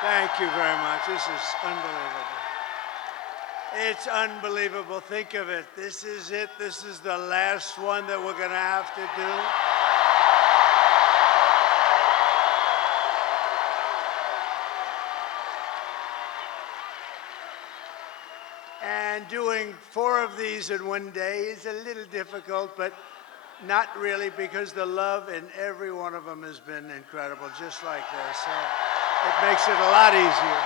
Thank you very much. This is unbelievable. It's unbelievable. Think of it. This is it. This is the last one that we're going to have to do. And doing 4 of these in one day is a little difficult, but not really, because the love in every one of them has been incredible, just like this. So it makes it a lot easier.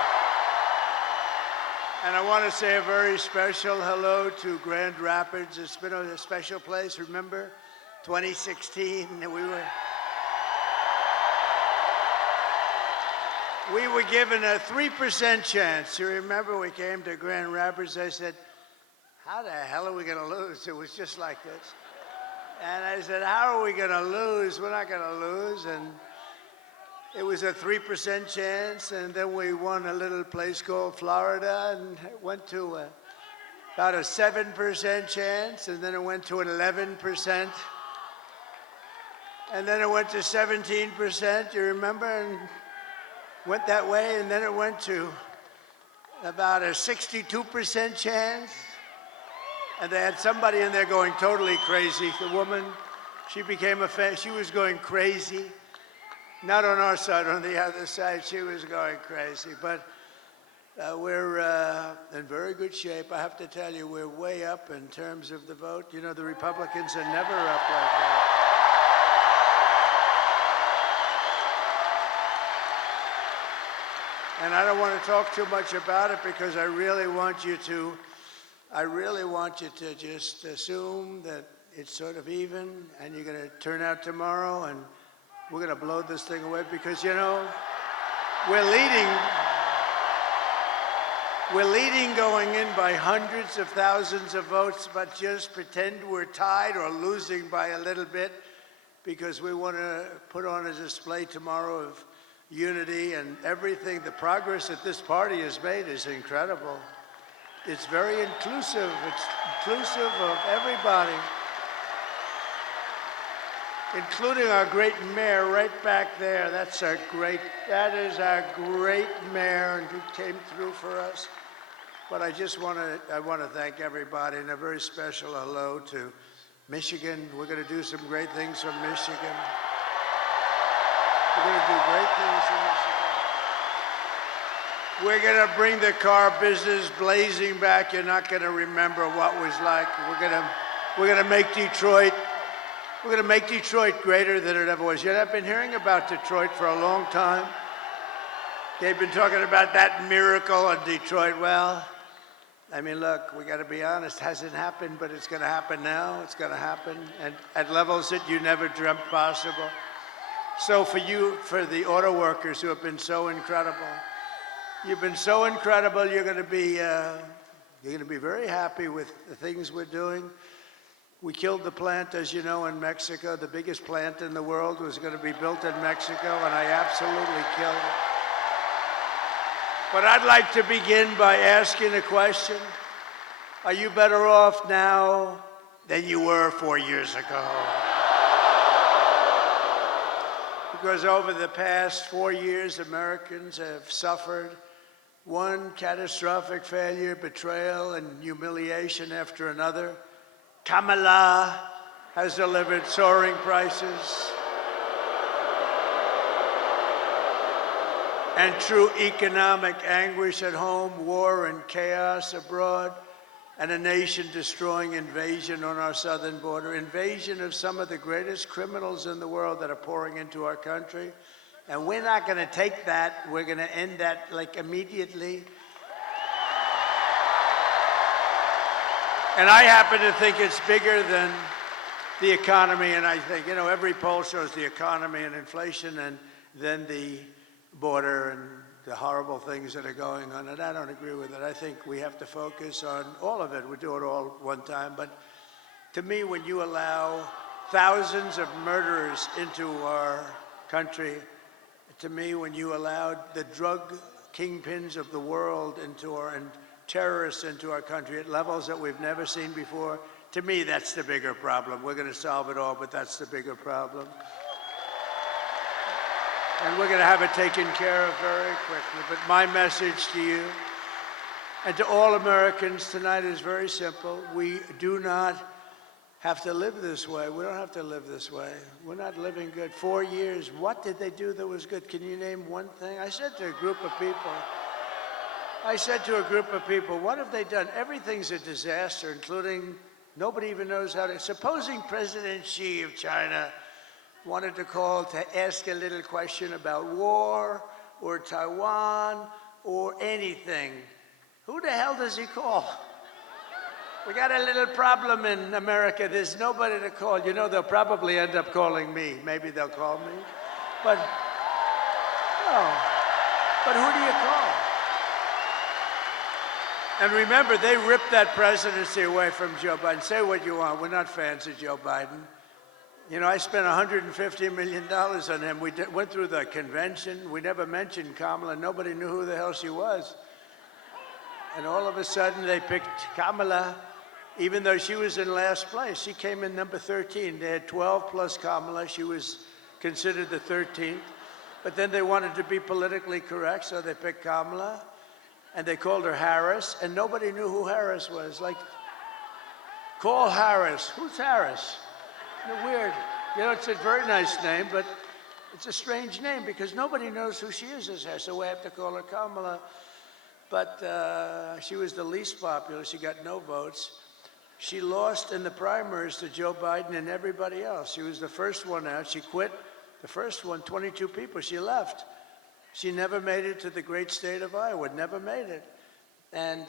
And I want to say a very special hello to Grand Rapids. It's been a special place. Remember, 2016, we were given a 3% chance. You remember, we came to Grand Rapids. I said, how the hell are we going to lose? It was just like this. And I said, how are we going to lose? We're not going to lose. And it was a 3% chance. And then we won a little place called Florida, and it went to about a 7% chance. And then it went to an 11%. And then it went to 17%, you remember? And went that way. And then it went to about a 62% chance. And they had somebody in there going totally crazy. The woman, she became a fan. She was going crazy. Not on our side, on the other side, she was going crazy. But we're in very good shape. I have to tell you, we're way up in terms of the vote. You know, the Republicans are never up like that. And I don't want to talk too much about it, because I really want you to just assume that it's sort of even, and you're going to turn out tomorrow, and we're going to blow this thing away, because, you know, we're leading going in by hundreds of thousands of votes, but just pretend we're tied or losing by a little bit, because we want to put on a display tomorrow of unity and everything. The progress that this party has made is incredible. It's very inclusive. It's inclusive of everybody, including our great mayor right back there. That is our great mayor, and who came through for us. But I want to thank everybody, and a very special hello to Michigan. We're going to do some great things from Michigan. We're going to do great things from Michigan. We're going to bring the car business blazing back. You're not going to remember what was like. We're going to make Detroit. We're going to make Detroit greater than it ever was. I've been hearing about Detroit for a long time. They've been talking about that miracle in Detroit. Well, I mean, look, we got to be honest. It hasn't happened, but it's going to happen now. It's going to happen, and at levels that you never dreamt possible. So for the auto workers who have been so incredible, you've been so incredible. You're going to be very happy with the things we're doing. We killed the plant, as you know, in Mexico. The biggest plant in the world was going to be built in Mexico, and I absolutely killed it. But I'd like to begin by asking a question. Are you better off now than you were 4 years ago? Because over the past 4 years, Americans have suffered one catastrophic failure, betrayal, and humiliation after another. Kamala has delivered soaring prices and true economic anguish at home, war and chaos abroad, and a nation-destroying invasion on our southern border, invasion of some of the greatest criminals in the world that are pouring into our country. And we're not going to take that. We're going to end that, like, immediately. And I happen to think it's bigger than the economy. And I think, you know, every poll shows the economy and inflation, and then the border and the horrible things that are going on, and I don't agree with it. I think we have to focus on all of it. We do it all one time. But to me, when you allow thousands of murderers into our country, to me, when you allowed the drug kingpins of the world and terrorists into our country at levels that we've never seen before, to me, that's the bigger problem. We're going to solve it all, but that's the bigger problem. And we're going to have it taken care of very quickly. But my message to you and to all Americans tonight is very simple. We do not have to live this way. We don't have to live this way. We're not living good. 4 years, what did they do that was good? Can you name one thing? I said to a group of people, what have they done? Everything's a disaster, including nobody even knows how to. Supposing President Xi of China wanted to call to ask a little question about war or Taiwan or anything, who the hell does he call? We got a little problem in America. There's nobody to call. You know, they'll probably end up calling me. Maybe they'll call me. But, no. But who do you call? And remember, they ripped that presidency away from Joe Biden. Say what you want. We're not fans of Joe Biden. You know, I spent $150 million on him. We went through the convention. We never mentioned Kamala. Nobody knew who the hell she was. And all of a sudden, they picked Kamala, even though she was in last place. She came in number 13. They had 12 plus Kamala. She was considered the 13th. But then they wanted to be politically correct, so they picked Kamala. And they called her Harris, and nobody knew who Harris was. Like, call Harris. Who's Harris? Weird. You know, it's a very nice name, but it's a strange name because nobody knows who she is as Harris, so we have to call her Kamala. But she was the least popular. She got no votes. She lost in the primaries to Joe Biden and everybody else. She was the first one out. She quit the first one, 22 people. She left. She never made it to the great state of Iowa, never made it. And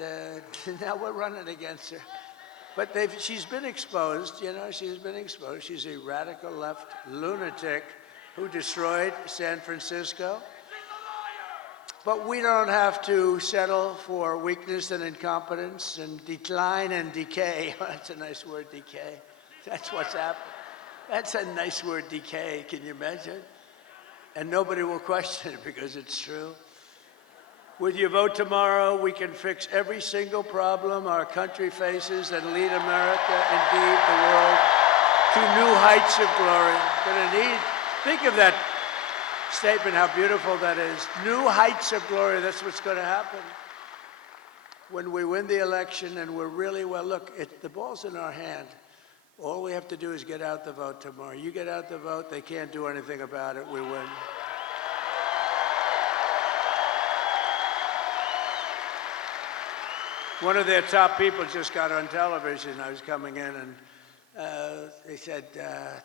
now we're running against her. But she's been exposed, you know, she's been exposed. She's a radical left lunatic who destroyed San Francisco. But we don't have to settle for weakness and incompetence and decline and decay. That's a nice word, decay. That's what's happened. That's a nice word, decay. Can you imagine? And nobody will question it because it's true. With your vote tomorrow, we can fix every single problem our country faces and lead America, indeed the world, to new heights of glory. Think of that statement, how beautiful that is. New heights of glory, that's what's going to happen. When we win the election and we're really, well, look, the ball's in our hand. All we have to do is get out the vote tomorrow. You get out the vote, they can't do anything about it, we win. One of their top people just got on television. I was coming in and they said,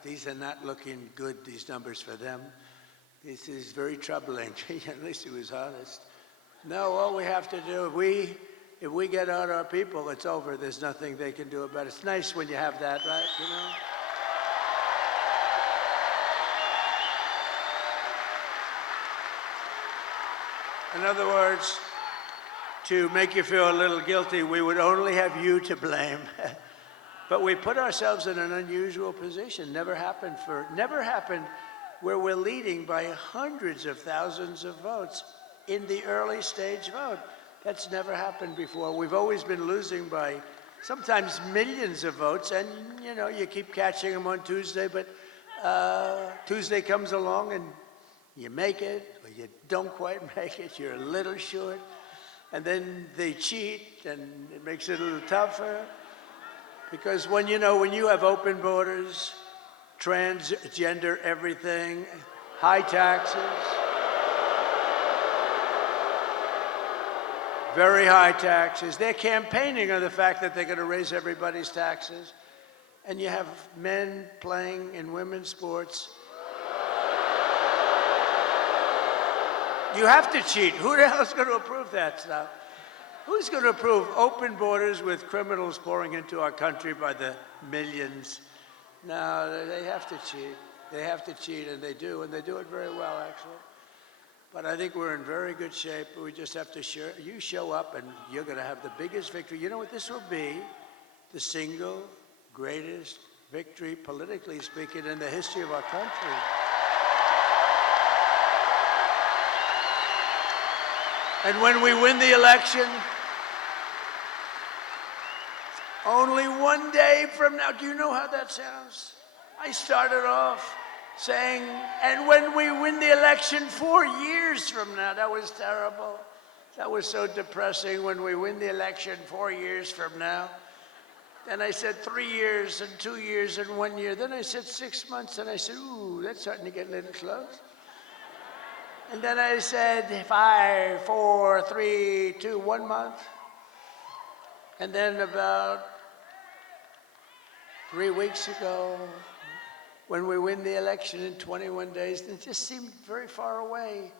these are not looking good, these numbers for them. This is very troubling. At least he was honest. No, all we have to do, if we get out our people, it's over. There's nothing they can do about it. It's nice when you have that, right? You know? In other words, to make you feel a little guilty, we would only have you to blame. But we put ourselves in an unusual position. Never happened where we're leading by hundreds of thousands of votes in the early stage vote. That's never happened before. We've always been losing by sometimes millions of votes, and you know, you keep catching them on Tuesday, but Tuesday comes along and you make it, or you don't quite make it, you're a little short, and then they cheat, and it makes it a little tougher. Because when you have open borders, transgender everything, high taxes, very high taxes. They're campaigning on the fact that they're going to raise everybody's taxes. And you have men playing in women's sports. You have to cheat. Who the hell is going to approve that stuff? Who's going to approve open borders with criminals pouring into our country by the millions? No, they have to cheat. They have to cheat, and they do it very well, actually. But I think we're in very good shape. We just have to you show up, and you're going to have the biggest victory. You know what this will be? The single greatest victory, politically speaking, in the history of our country. And when we win the election, only one day from now, do you know how that sounds? I started off saying, and when we win the election 4 years from now, that was terrible. That was so depressing. When we win the election 4 years from now. Then I said 3 years and 2 years and 1 year. Then I said 6 months, and I said, ooh, that's starting to get a little close. And then I said 5, 4, 3, 2, 1 month. And then about 3 weeks ago, when we win the election in 21 days, it just seemed very far away.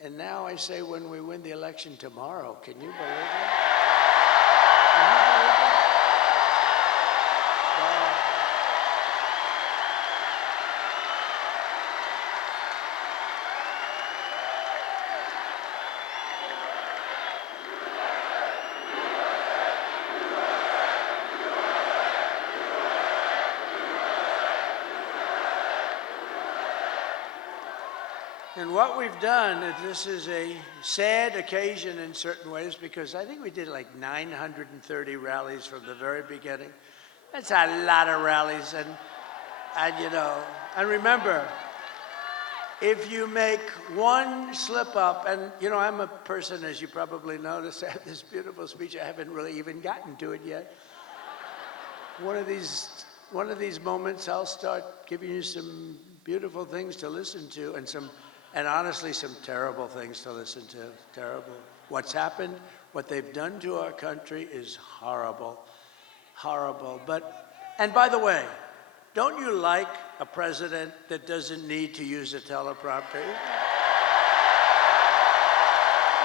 And now I say when we win the election tomorrow. Can you believe it? Can you believe it? Wow. And what we've done, this is a sad occasion in certain ways, because I think we did like 930 rallies from the very beginning. That's a lot of rallies, and you know, and remember, if you make one slip up, and you know, I'm a person, as you probably noticed, I have this beautiful speech, I haven't really even gotten to it yet. One of these moments, I'll start giving you some beautiful things to listen to, and honestly, some terrible things to listen to. Terrible. What's happened, what they've done to our country is horrible. Horrible. And by the way, don't you like a president that doesn't need to use a teleprompter?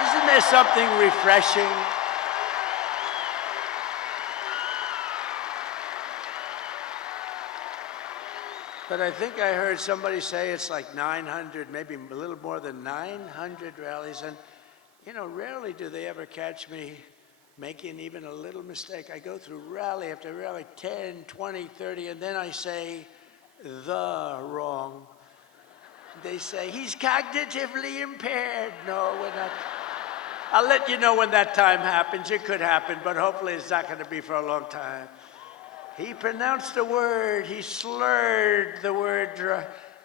Isn't there something refreshing? But I think I heard somebody say it's like 900, maybe a little more than 900 rallies. And, you know, rarely do they ever catch me making even a little mistake. I go through rally after rally, 10, 20, 30, and then I say the wrong. They say, he's cognitively impaired. No, we're not. I'll let you know when that time happens. It could happen, but hopefully it's not going to be for a long time. He pronounced a word, he slurred the word,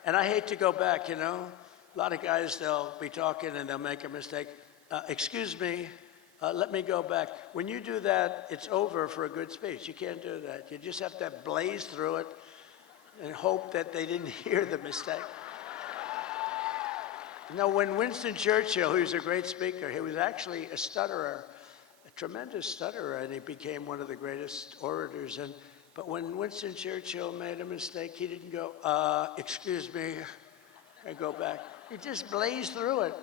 and I hate to go back, you know. A lot of guys, they'll be talking and they'll make a mistake. Excuse me, let me go back. When you do that, it's over for a good speech. You can't do that. You just have to blaze through it and hope that they didn't hear the mistake. You know, when Winston Churchill, who was a great speaker, he was actually a stutterer, a tremendous stutterer, and he became one of the greatest orators. But when Winston Churchill made a mistake, he didn't go, excuse me, and go back. He just blazed through it.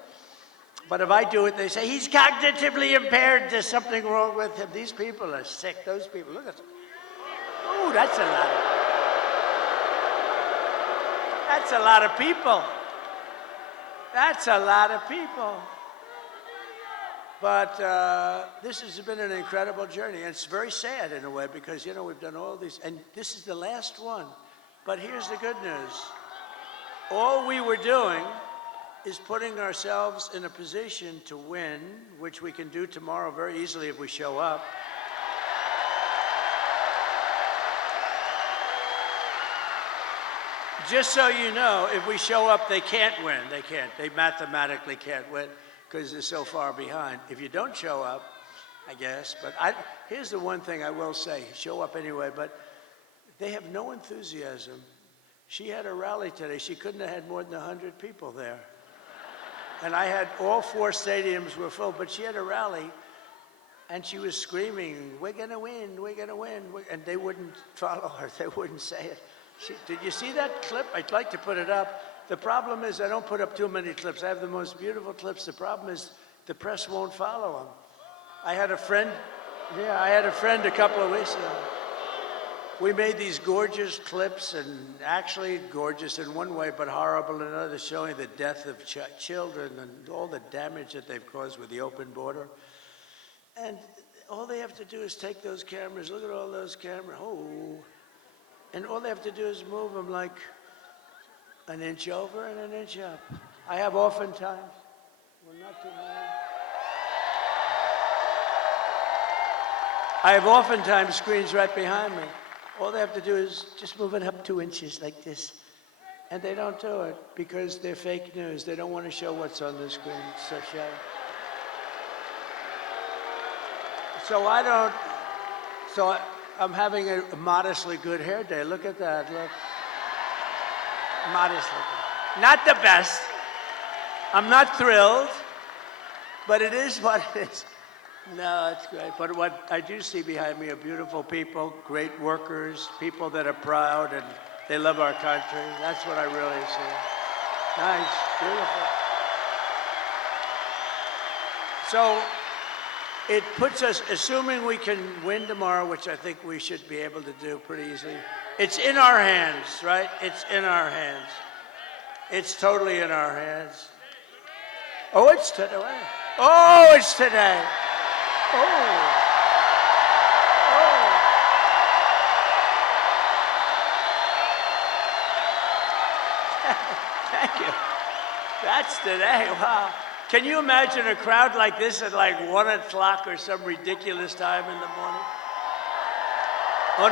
But if I do it, they say, he's cognitively impaired, there's something wrong with him. These people are sick, those people, look at them. Ooh, that's a lot of people. That's a lot of people. But this has been an incredible journey, and it's very sad in a way, because, you know, we've done all these, and this is the last one. But here's the good news. All we were doing is putting ourselves in a position to win, which we can do tomorrow very easily if we show up. Just so you know, if we show up, they can't win. They can't. They mathematically can't win, because they're so far behind. If you don't show up, I guess, but here's the one thing I will say, show up anyway, but they have no enthusiasm. She had a rally today. She couldn't have had more than 100 people there. And I had all 4 stadiums were full, but she had a rally, and she was screaming, we're gonna win, we're gonna win, and they wouldn't follow her, they wouldn't say it. Did you see that clip? I'd like to put it up. The problem is I don't put up too many clips. I have the most beautiful clips. The problem is the press won't follow them. I had a friend a couple of weeks ago. We made these gorgeous clips, and actually gorgeous in one way, but horrible in another, showing the death of children and all the damage that they've caused with the open border. And all they have to do is take those cameras, look at all those cameras, and all they have to do is move them like an inch over and an inch up. I have oftentimes, well, not too many. I have oftentimes screens right behind me. All they have to do is just move it up 2 inches like this. And they don't do it because they're fake news. They don't want to show what's on the screen. So I'm having a modestly good hair day. Look at that, look. Modestly good. Not the best. I'm not thrilled, but it is what it is. No, it's great. But what I do see behind me are beautiful people, great workers, people that are proud and they love our country. That's what I really see. Nice, beautiful. So it puts us, assuming we can win tomorrow, which I think we should be able to do pretty easily. It's in our hands, right? It's in our hands. It's totally in our hands. Oh, it's today. Oh, it's today. Oh. Thank you. That's today. Wow. Can you imagine a crowd like this at like 1 o'clock or some ridiculous time in the morning? On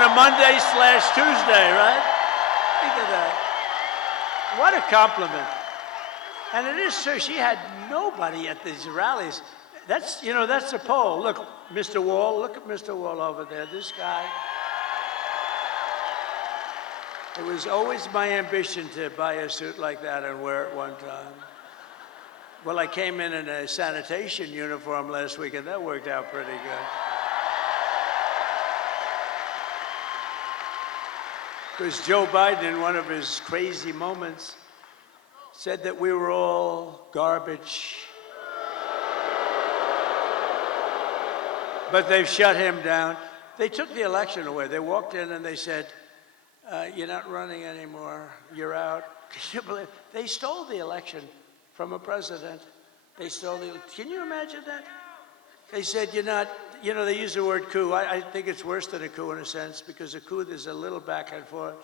a Monday/Tuesday, right? Think of that. What a compliment. And it is, sir, she had nobody at these rallies. That's, you know, that's a poll. Look, Mr. Wall, look at Mr. Wall over there, this guy. It was always my ambition to buy a suit like that and wear it one time. Well, I came in a sanitation uniform last week, and that worked out pretty good. Because Joe Biden, in one of his crazy moments, said that we were all garbage. But they've shut him down. They took the election away. They walked in and they said, you're not running anymore, you're out. Can you believe? They stole the election from a president. They stole the, can you imagine that? They said, you're not, you know, they use the word coup. I think it's worse than a coup in a sense, because a coup, there's a little back and forth.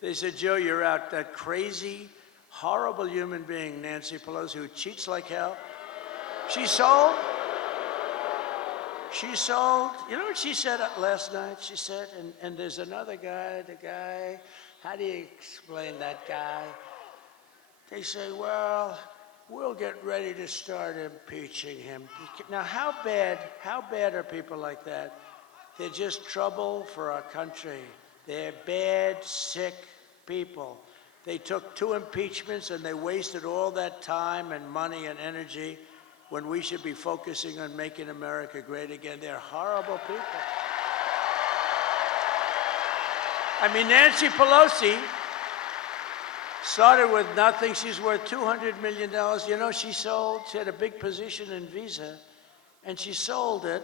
They said, Joe, you're out. That crazy, horrible human being, Nancy Pelosi, who cheats like hell. She sold. She sold. You know what she said last night? She said, and there's another guy, the guy, how do you explain that guy? They say, well, we'll get ready to start impeaching him. Now, how bad are people like that? They're just trouble for our country. They're bad, sick people. They took 2 impeachments and they wasted all that time and money and energy when we should be focusing on making America great again. They're horrible people. I mean, Nancy Pelosi started with nothing. She's worth $200 million. You know, she had a big position in Visa, and she sold it.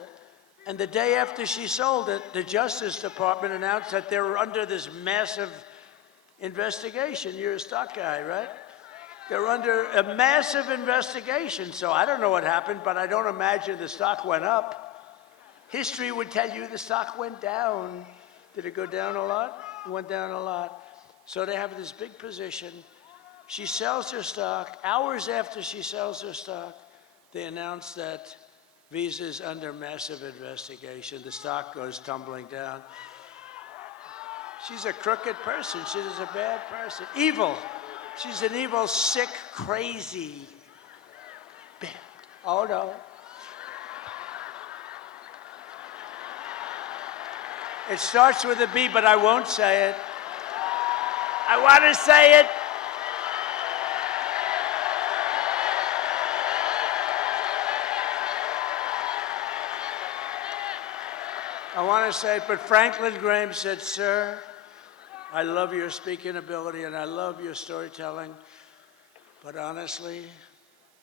And the day after she sold it, the Justice Department announced that they were under this massive investigation. You're a stock guy, right? They're under a massive investigation. So I don't know what happened, but I don't imagine the stock went up. History would tell you the stock went down. Did it go down a lot? It went down a lot. So they have this big position. She sells her stock. Hours after she sells her stock, they announce that Visa's under massive investigation. The stock goes tumbling down. She's a crooked person. She's a bad person. Evil. She's an evil, sick, crazy. Oh, no. It starts with a B, but I won't say it. I want to say it. I want to say it, but Franklin Graham said, sir, I love your speaking ability and I love your storytelling, but honestly,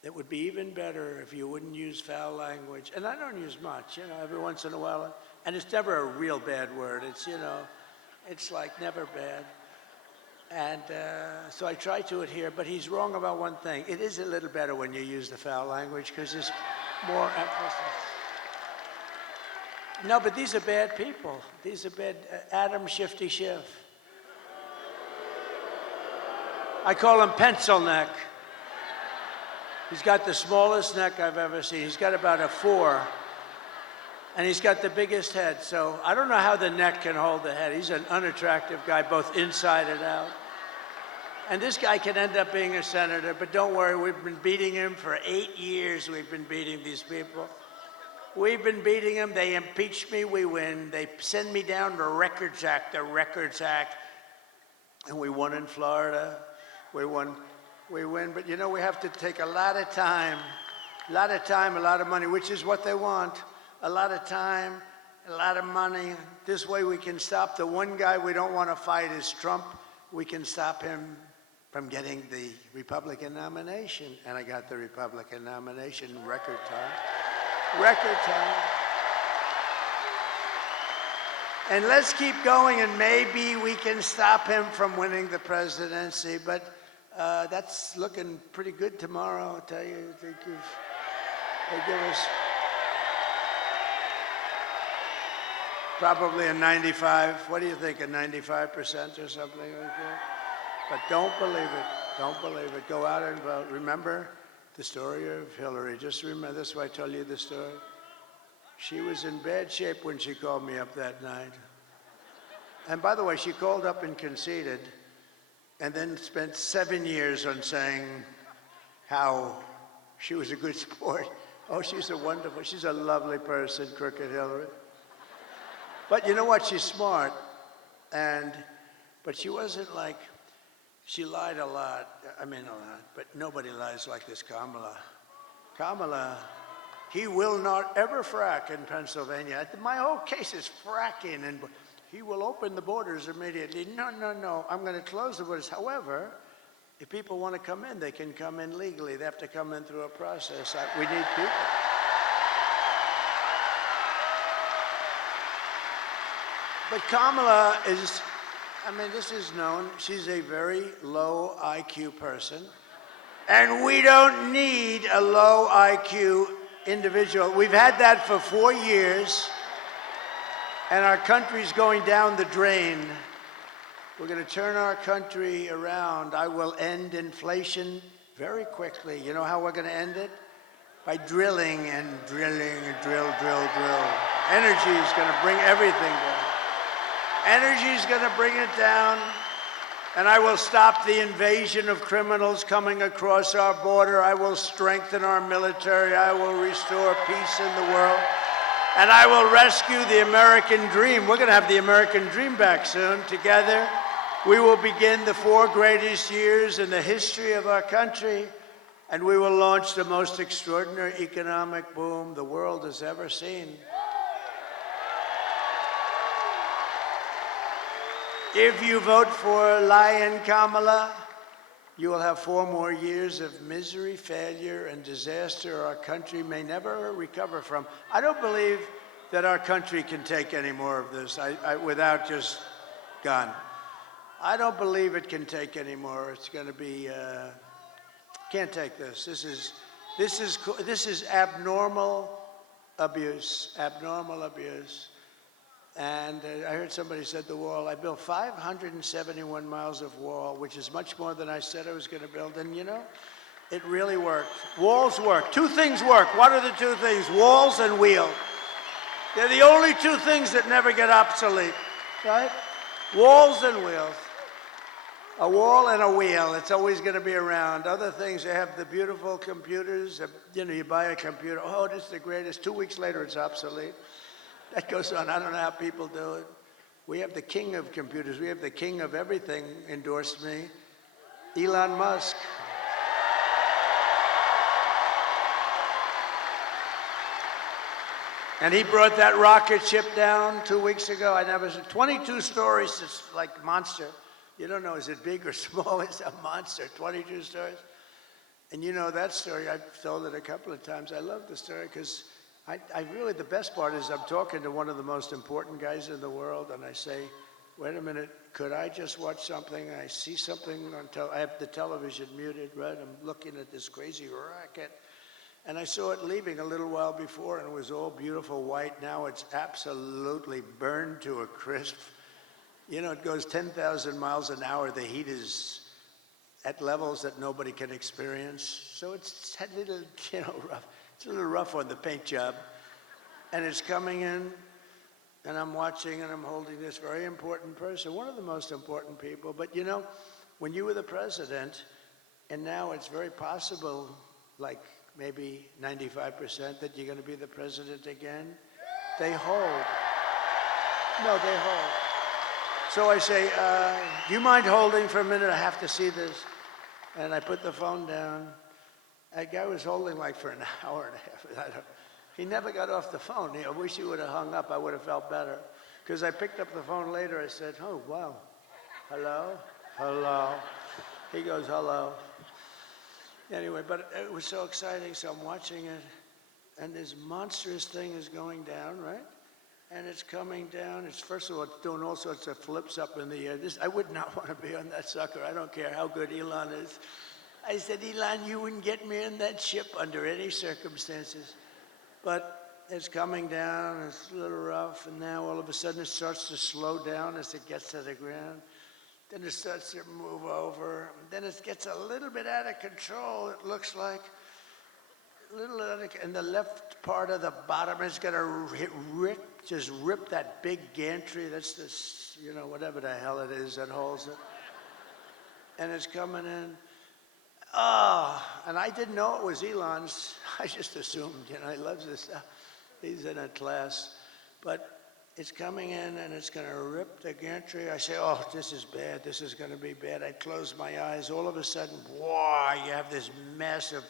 it would be even better if you wouldn't use foul language. And I don't use much, you know, every once in a while. And it's never a real bad word. It's, you know, it's like never bad. And so I try to adhere, but he's wrong about one thing. It is a little better when you use the foul language because there's more emphasis. No, but these are bad people. These are bad. Adam Shifty Schiff. I call him pencil neck. He's got the smallest neck I've ever seen. He's got about a 4. And he's got the biggest head. So I don't know how the neck can hold the head. He's an unattractive guy, both inside and out. And this guy can end up being a senator, but don't worry, we've been beating him for 8 years. We've been beating these people. We've been beating them. They impeach me, we win. They send me down the Records Act, and we won in Florida. We win. But you know, we have to take a lot of time, a lot of money, which is what they want. A lot of time, a lot of money. This way we can stop. The one guy we don't want to fight is Trump. We can stop him from getting the Republican nomination. And I got the Republican nomination in record time. Record time. And let's keep going, and maybe we can stop him from winning the presidency. But that's looking pretty good tomorrow, I'll tell you. They give us probably a 95. What do you think, a 95% or something like that? But don't believe it. Don't believe it. Go out and vote. Remember the story of Hillary. Just remember, this is why I tell you the story. She was in bad shape when she called me up that night. And by the way, she called up and conceded, and then spent 7 years on saying how she was a good sport. Oh, she's a lovely person, Crooked Hillary. But you know what? She's smart, but she wasn't like, she lied a lot. I mean, a lot, but nobody lies like this Kamala. Kamala, he will not ever frack in Pennsylvania. My whole case is fracking, and he will open the borders immediately. No, I'm going to close the borders. However, if people want to come in, they can come in legally. They have to come in through a process. We need people. But Kamala is, this is known, she's a very low IQ person. And we don't need a low IQ individual. We've had that for 4 years, and our country's going down the drain. We're going to turn our country around. I will end inflation very quickly. You know how we're going to end it? By drilling and drilling and drill. Energy is going to bring everything down. Energy is going to bring it down. And I will stop the invasion of criminals coming across our border. I will strengthen our military. I will restore peace in the world. And I will rescue the American dream. We're going to have the American dream back soon. Together, we will begin the 4 greatest years in the history of our country, and we will launch the most extraordinary economic boom the world has ever seen. If you vote for Lion Kamala, you will have 4 more years of misery, failure, and disaster our country may never recover from. I don't believe that our country can take any more of this without just gone. I don't believe it can take any more. It's going to be, can't take this. This is abnormal abuse, And I heard somebody said the wall. I built 571 miles of wall, which is much more than I said I was going to build. And you know, it really worked. Walls work. 2 things work. What are the 2 things? Walls and wheel. They're the only 2 things that never get obsolete, right? Walls and wheels. A wall and a wheel. It's always going to be around. Other things, they have the beautiful computers. You know, you buy a computer. Oh, this is the greatest. 2 weeks later, it's obsolete. That goes on. I don't know how people do it. We have the king of computers. We have the king of everything endorsed me, Elon Musk. And he brought that rocket ship down 2 weeks ago. I never said 22 stories. It's like monster. You don't know, is it big or small? It's a monster. 22 stories. And you know that story. I've told it a couple of times. I love the story because I really, the best part is I'm talking to one of the most important guys in the world, and I say, wait a minute, could I just watch something? I see something on I have the television muted, right? I'm looking at this crazy rocket, and I saw it leaving a little while before, and it was all beautiful white. Now it's absolutely burned to a crisp. You know, it goes 10,000 miles an hour. The heat is at levels that nobody can experience. So it's a little, you know, rough. It's a little rough on the paint job. And it's coming in, and I'm watching, and I'm holding this very important person, one of the most important people. But you know, when you were the president, and now it's very possible, like maybe 95%, that you're going to be the president again, they hold. No, they hold. So I say, do you mind holding for a minute? I have to see this. And I put the phone down. That guy was holding like for an hour and a half. He never got off the phone. I wish he would have hung up. I would have felt better. Because I picked up the phone later. I said, oh, wow. Hello? Hello? He goes, hello. Anyway, but it was so exciting. So I'm watching it. And this monstrous thing is going down, right? And it's coming down. It's, first of all, it's doing all sorts of flips up in the air. I would not want to be on that sucker. I don't care how good Elon is. I said, Elon, you wouldn't get me in that ship under any circumstances. But it's coming down, it's a little rough, and now all of a sudden it starts to slow down as it gets to the ground. Then it starts to move over. Then it gets a little bit out of control, it looks like. A little out of, and the left part of the bottom is going to just rip that big gantry. That's this, you know, whatever the hell it is that holds it. And it's coming in. Oh, and I didn't know it was Elon's. I just assumed, you know, he loves this stuff. He's in a class. But it's coming in and it's going to rip the gantry. I say, oh, this is bad. This is going to be bad. I close my eyes. All of a sudden, wow, you have this massive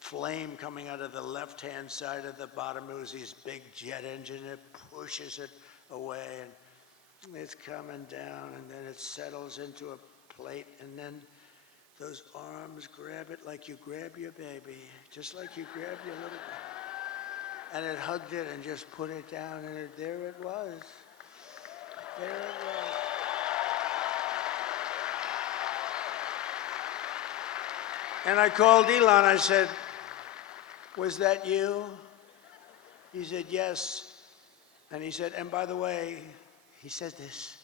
flame coming out of the left-hand side of the bottom. It was this big jet engine. It pushes it away, and it's coming down, and then it settles into a plate, and then those arms grab it like you grab your baby, just like you grab your little baby. And it hugged it and just put it down, and there it was. There it was. And I called Elon. I said, was that you? He said, yes. And he said, and by the way, he said this,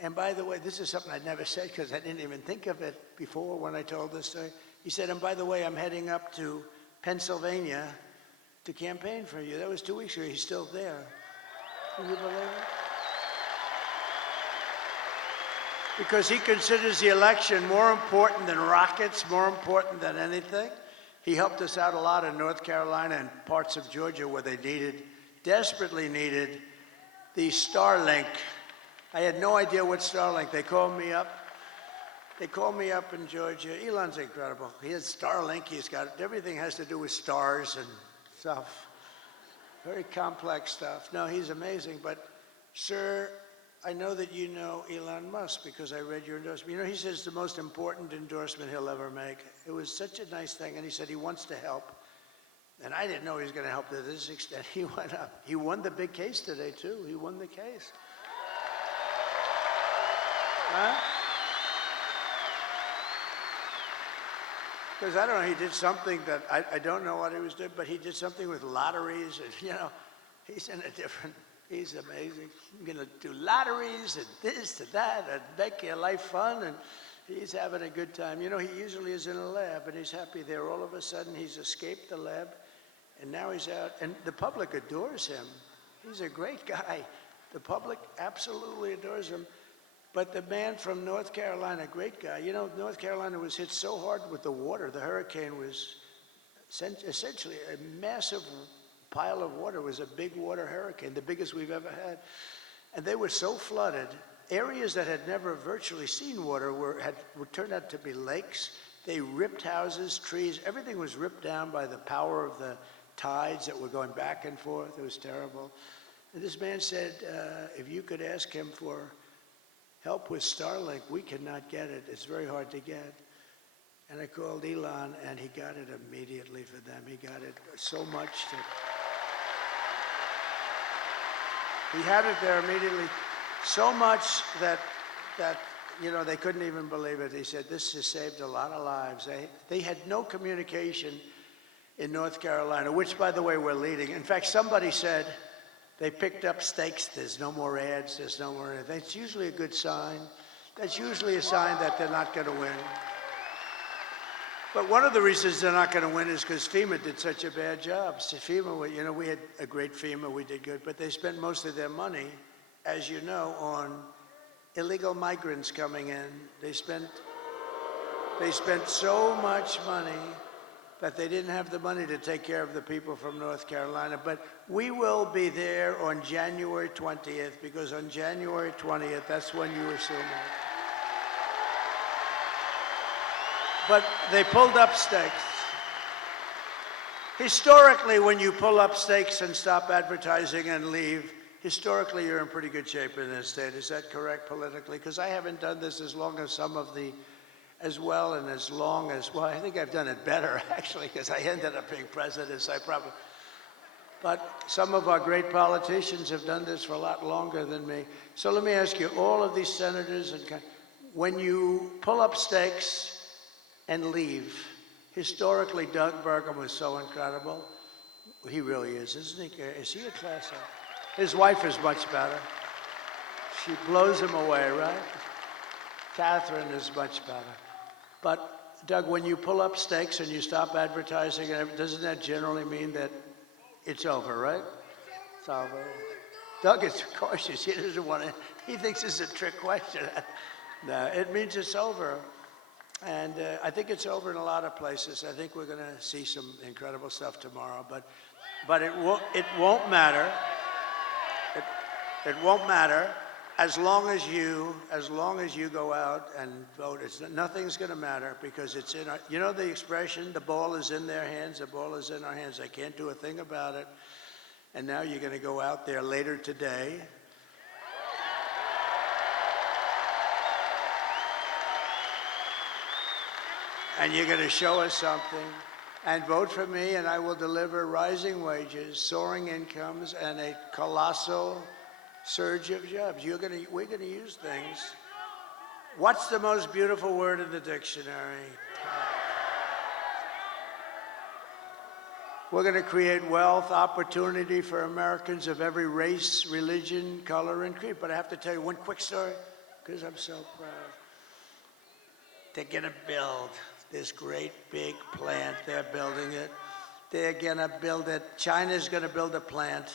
and by the way, this is something I'd never said because I didn't even think of it before when I told this story. He said, and by the way, I'm heading up to Pennsylvania to campaign for you. That was 2 weeks ago. He's still there. Can you believe it? Because he considers the election more important than rockets, more important than anything. He helped us out a lot in North Carolina and parts of Georgia where they desperately needed the Starlink. I had no idea what Starlink. They called me up. They called me up in Georgia. Elon's incredible. He has Starlink. He's got everything has to do with stars and stuff. Very complex stuff. No, he's amazing. But, sir, I know that you know Elon Musk because I read your endorsement. You know, he says the most important endorsement he'll ever make. It was such a nice thing, and he said he wants to help. And I didn't know he was going to help to this extent. He went up. He won the big case today, too. He won the case. Huh? Because I don't know, he did something that I don't know what he was doing, but he did something with lotteries, and, you know, he's in a different. He's amazing. I'm going to do lotteries and this and that and make your life fun, and he's having a good time. You know, he usually is in a lab, and he's happy there. All of a sudden, he's escaped the lab, and now he's out, and the public adores him. He's a great guy. The public absolutely adores him. But the man from North Carolina, great guy. You know, North Carolina was hit so hard with the water. The hurricane was essentially a massive pile of water. It was a big water hurricane, the biggest we've ever had. And they were so flooded. Areas that had never virtually seen water were turned out to be lakes. They ripped houses, trees. Everything was ripped down by the power of the tides that were going back and forth. It was terrible. And this man said, if you could ask him for help with Starlink, we cannot get it. It's very hard to get. And I called Elon, and he got it immediately for them. He got it so much that he had it there immediately, so much that you know, they couldn't even believe it. He said, this has saved a lot of lives. They had no communication in North Carolina, which, by the way, we're leading. In fact, somebody said they picked up stakes. There's no more ads. There's no more anything. That's usually a good sign. That's usually a sign that they're not going to win. But one of the reasons they're not going to win is because FEMA did such a bad job. So FEMA, you know, we had a great FEMA. We did good. But they spent most of their money, as you know, on illegal migrants coming in. They spent They spent so much money that they didn't have the money to take care of the people from North Carolina. But we will be there on January 20th, because on January 20th, that's when you assume it. But they pulled up stakes. Historically, when you pull up stakes and stop advertising and leave, historically you're in pretty good shape in this state. Is that correct politically? Because I haven't done this as long as some of the, as well and as long as, well, I think I've done it better actually, because I ended up being president, so I probably, but some of our great politicians have done this for a lot longer than me. So let me ask you, all of these senators, and when you pull up stakes and leave, historically, Doug Burgum was so incredible. He really is, isn't he? Is he a class act? His wife is much better. She blows him away, right? Catherine is much better. But, Doug, when you pull up stakes and you stop advertising, doesn't that generally mean that it's over, right? It's over. Doug is cautious. He doesn't want to, he thinks it's a trick question. No, it means it's over. And I think it's over in a lot of places. I think we're going to see some incredible stuff tomorrow. But it won't matter. It won't matter as long as you go out and vote. Nothing's going to matter, because it's in our, you know the expression, the ball is in their hands, the ball is in our hands. They can't do a thing about it. And now you're going to go out there later today. And you're going to show us something, and vote for me, and I will deliver rising wages, soaring incomes, and a colossal surge of jobs. We're going to use things. What's the most beautiful word in the dictionary? We're going to create wealth, opportunity for Americans of every race, religion, color, and creed. But I have to tell you one quick story, because I'm so proud. They're going to build this great big plant. They're building it. They're going to build it. China's going to build a plant,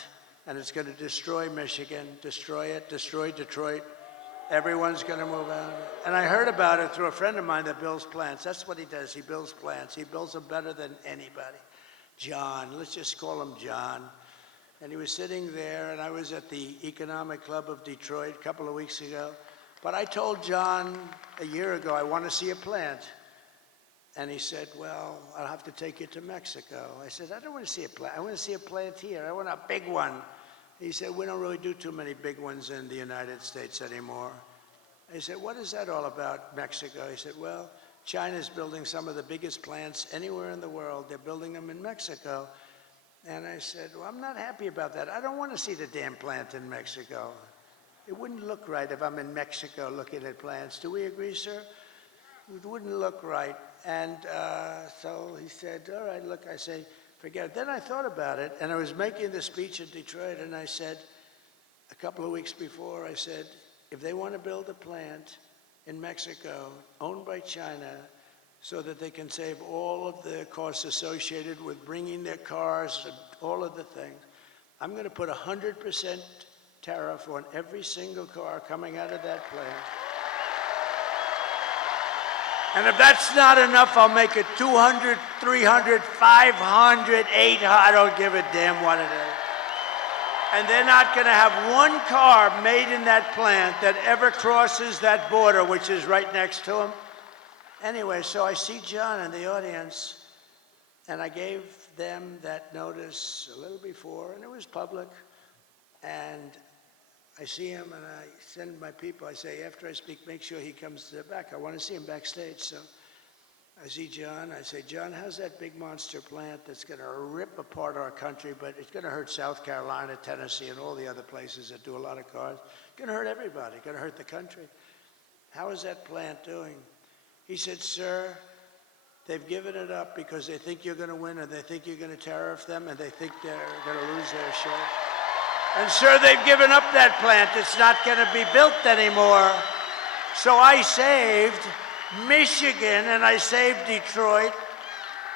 and it's going to destroy Michigan, destroy it, destroy Detroit. Everyone's going to move out. And I heard about it through a friend of mine that builds plants. That's what he does. He builds plants. He builds them better than anybody. John, let's just call him John. And he was sitting there, and I was at the Economic Club of Detroit a couple of weeks ago. But I told John a year ago, I want to see a plant. And he said, well, I'll have to take you to Mexico. I said, I don't want to see a plant. I want to see a plant here. I want a big one. He said, we don't really do too many big ones in the United States anymore. I said, what is that all about, Mexico? He said, well, China's building some of the biggest plants anywhere in the world. They're building them in Mexico. And I said, well, I'm not happy about that. I don't want to see the damn plant in Mexico. It wouldn't look right if I'm in Mexico looking at plants. Do we agree, sir? It wouldn't look right. And so he said, all right, look, I say, forget it. Then I thought about it, and I was making the speech in Detroit, and I said, a couple of weeks before, I said, if they want to build a plant in Mexico owned by China so that they can save all of the costs associated with bringing their cars and all of the things, I'm going to put 100% tariff on every single car coming out of that plant. And if that's not enough, I'll make it 200, 300, 500, 800. I don't give a damn what it is. And they're not going to have one car made in that plant that ever crosses that border, which is right next to them. Anyway, so I see John in the audience, and I gave them that notice a little before, and it was public. And I see him, and I send my people. I say, after I speak, make sure he comes to the back. I want to see him backstage. So I see John. I say, John, how's that big monster plant that's going to rip apart our country, but it's going to hurt South Carolina, Tennessee, and all the other places that do a lot of cars. It's going to hurt everybody. It's going to hurt the country. How is that plant doing? He said, sir, they've given it up because they think you're going to win, or they think you're going to tariff them, and they think they're going to lose their share. And sir, they've given up that plant. It's not going to be built anymore. So I saved Michigan and I saved Detroit,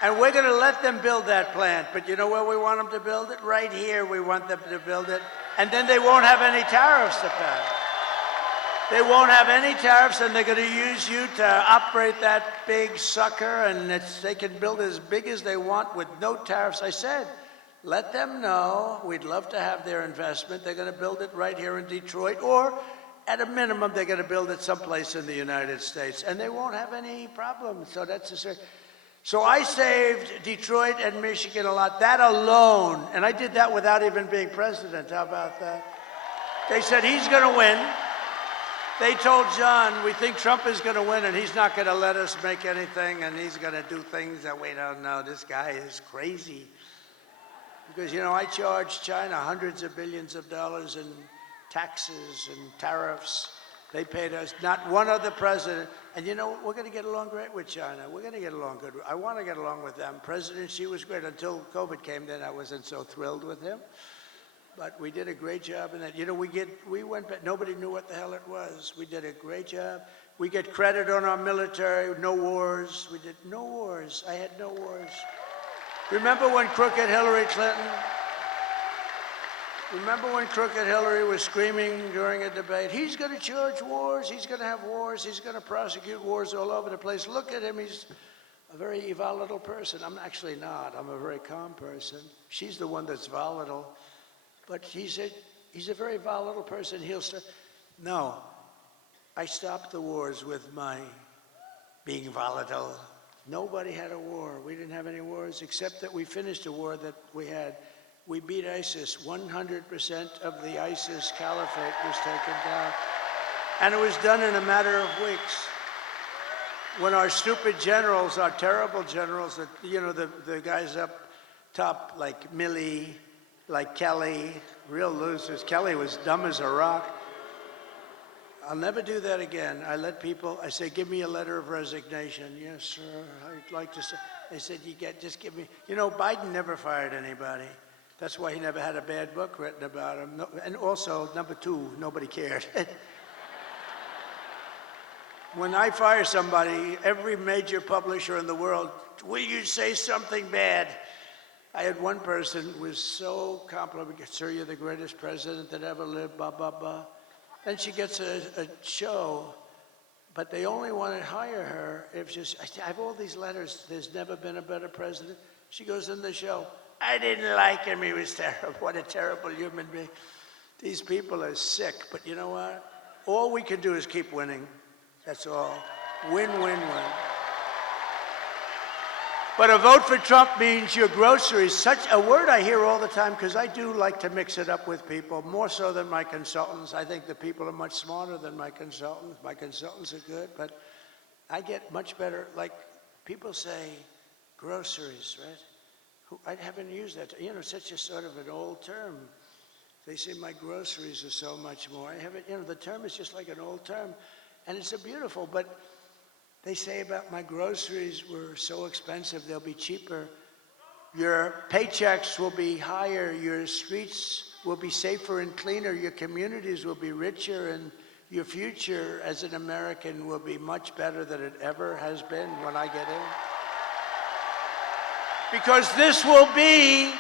and we're going to let them build that plant. But you know where we want them to build it? Right here we want them to build it. And then they won't have any tariffs to pay. They won't have any tariffs, and they're going to use you to operate that big sucker, and they can build as big as they want with no tariffs. I said, let them know we'd love to have their investment. They're going to build it right here in Detroit, or at a minimum, they're going to build it someplace in the United States, and they won't have any problems. So that's so I saved Detroit and Michigan a lot. That alone, and I did that without even being president. How about that? They said he's going to win. They told John, we think Trump is going to win, and he's not going to let us make anything, and he's going to do things that we don't know. This guy is crazy. Because, you know, I charged China hundreds of billions of dollars in taxes and tariffs. They paid us, not one other president. And you know, we're going to get along great with China. We're going to get along good. I want to get along with them. President Xi was great until COVID came. Then I wasn't so thrilled with him. But we did a great job in that. You know, we went back. Nobody knew what the hell it was. We did a great job. We get credit on our military. No wars. We did no wars. I had no wars. Remember when crooked Hillary Clinton? Remember when crooked Hillary was screaming during a debate, he's going to charge wars, he's going to have wars, he's going to prosecute wars all over the place. Look at him, he's a very volatile person. I'm actually not. I'm a very calm person. She's the one that's volatile. But he's a very volatile person. He'll start. No, I stopped the wars with my being volatile. Nobody had a war. We didn't have any wars, except that we finished a war that we had. We beat ISIS. 100% of the ISIS caliphate was taken down. And it was done in a matter of weeks. When our stupid generals, our terrible generals, you know, the guys up top, like Milley, like Kelly, real losers. Kelly was dumb as a rock. I'll never do that again. I let people, I say, give me a letter of resignation. Yes, sir, I'd like to say. They said, just give me. You know, Biden never fired anybody. That's why he never had a bad book written about him. No, and also, number two, nobody cared. When I fire somebody, every major publisher in the world, will you say something bad? I had one person who was so complimentary, sir, you're the greatest president that ever lived, blah, blah, blah. Then she gets a show, but they only want to hire her if she's, I have all these letters, there's never been a better president. She goes in the show, I didn't like him, he was terrible. What a terrible human being. These people are sick, but you know what? All we can do is keep winning. That's all. Win, win, win. But a vote for Trump means your groceries, such a word I hear all the time, because I do like to mix it up with people, more so than my consultants. I think the people are much smarter than my consultants. My consultants are good, but I get much better. Like, people say groceries, right? I haven't used that. You know, such a sort of an old term. They say my groceries are so much more. I haven't, you know, the term is just like an old term, and it's a beautiful, but they say about my groceries were so expensive, they'll be cheaper. Your paychecks will be higher, your streets will be safer and cleaner, your communities will be richer, and your future as an American will be much better than it ever has been when I get in. Because this will be